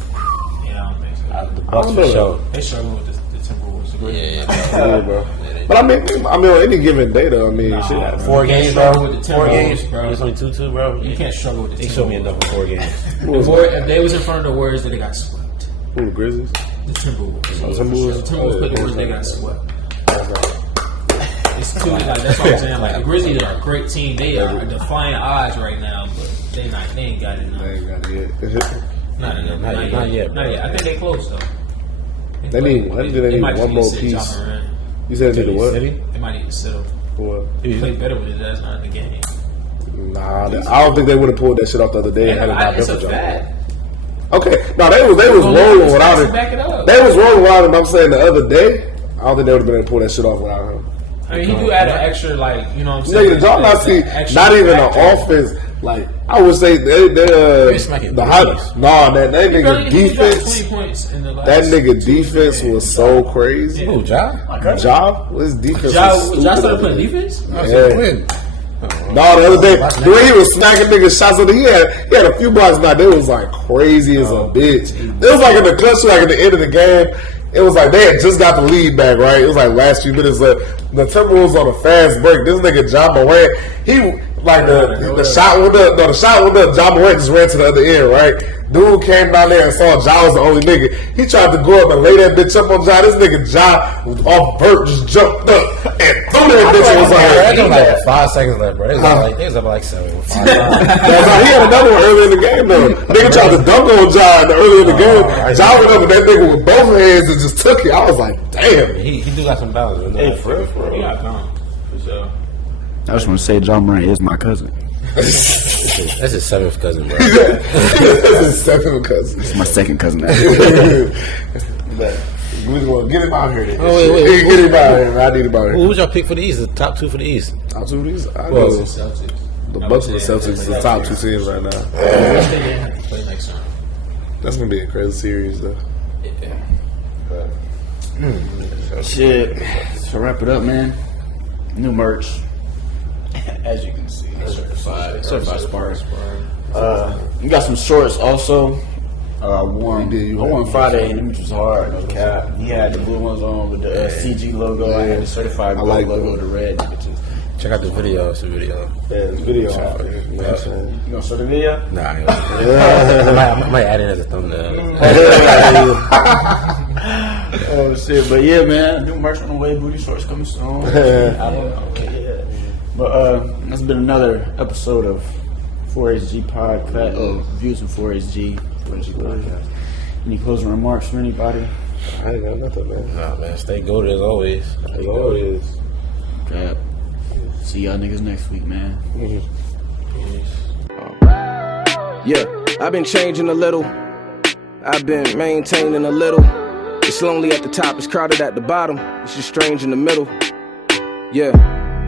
Yeah, I don't think so. The Bucks for sure. They struggle with the Timberwolves. The Grizzlies. Yeah, bro. But I mean, on any given day, though, I mean, shit. 4 games, struggle bro. with the 4 Timberwolves, games, bro. It's only 2-2, bro. You can't struggle with the They Timberwolves. showed me enough in 4 games. If they was in front of the Warriors, then they got swept. Who, the Grizzlies? The Timberwolves. Timberwolves? The Timberwolves played the Warriors, they got swept. It's too like that's what I'm saying. Like the Grizzlies are a great team. They are defying odds right now, but they ain't got it now. They ain't got it. Not yet, bro. I think they close though. They need one more piece. You said they need what? City? They might need to settle. What? Play better with it. That's not in the game. Nah, I don't think they would have pulled that shit off the other day and had it not been It's for a Joe. fact. Okay, no, they was rolling without him. Back it up. They was rolling without him. I'm saying the other day, I don't think they would have been able to pull that shit off without him. I mean, he do add an extra, like, you know what I'm saying? Nigga, y'all not see, not even the offense. Like, I would say the hype. Nah, that nigga defense. 20 points in the last That nigga defense was so crazy. Who, Ja? Ja? His defense Ja was stupid. started playing defense? Yeah. No, the other day, the way he was smacking niggas shots, he had a few blocks now. They was like crazy as a bitch. It was like in the clutch, like at the end of the game. It was like they had just got the lead back, right? It was like last few minutes left. The Timberwolves on a fast break. This nigga John Morant, he like the shot went up. No, the shot went up. John Morant just ran to the other end, right? Dude came down there and saw Ja was the only nigga. He tried to go up and lay that bitch up on Ja. This nigga Ja off vert just jumped up and threw that bitch. It was like 5 seconds left, bro. They was up like 7 with 5 he had another one early in the game though. Nigga tried to dunk on Ja early in the game. Ja went up and that nigga with both hands and just took it. I was like, damn. He do got some balance. Hey, for real. He got gone. For sure. I just want to say John Morant is my cousin. That's his 7th cousin, bro. That's his second cousin. It's my second cousin. We just want to get him out here. Oh, wait. Get him out here. I need him out here. Who's y'all pick for the East? The top 2 for the East. Top 2 of these? I Well, know. Celtics. The Bucks and the Celtics is the top 2 teams right now. They have to play next time. That's going to be a crazy series, though. Shit. To wrap it up, man. New merch. As you can see. Certified Spark. We got some shorts also. I won Friday, and which was hard. No cap. He had the blue ones on with the CG logo. I had the certified gold logo, the red. check out the video. It's a video. Yeah, it's video out there. You know what I'm saying? You gonna show the video? Nah, I might add it as a thumbnail. Oh shit! But yeah, man, new merch on the way. Booty shorts coming soon. I don't know. Yeah. But that's been another episode of 4HG podcast. Views of 4HG podcast. Any closing remarks for anybody? I ain't got nothing, man. Nah, man, stay goated as always. As always. Cap. See y'all niggas next week, man. Yeah, I've been changing a little. I've been maintaining a little. It's lonely at the top, it's crowded at the bottom. It's just strange in the middle. Yeah.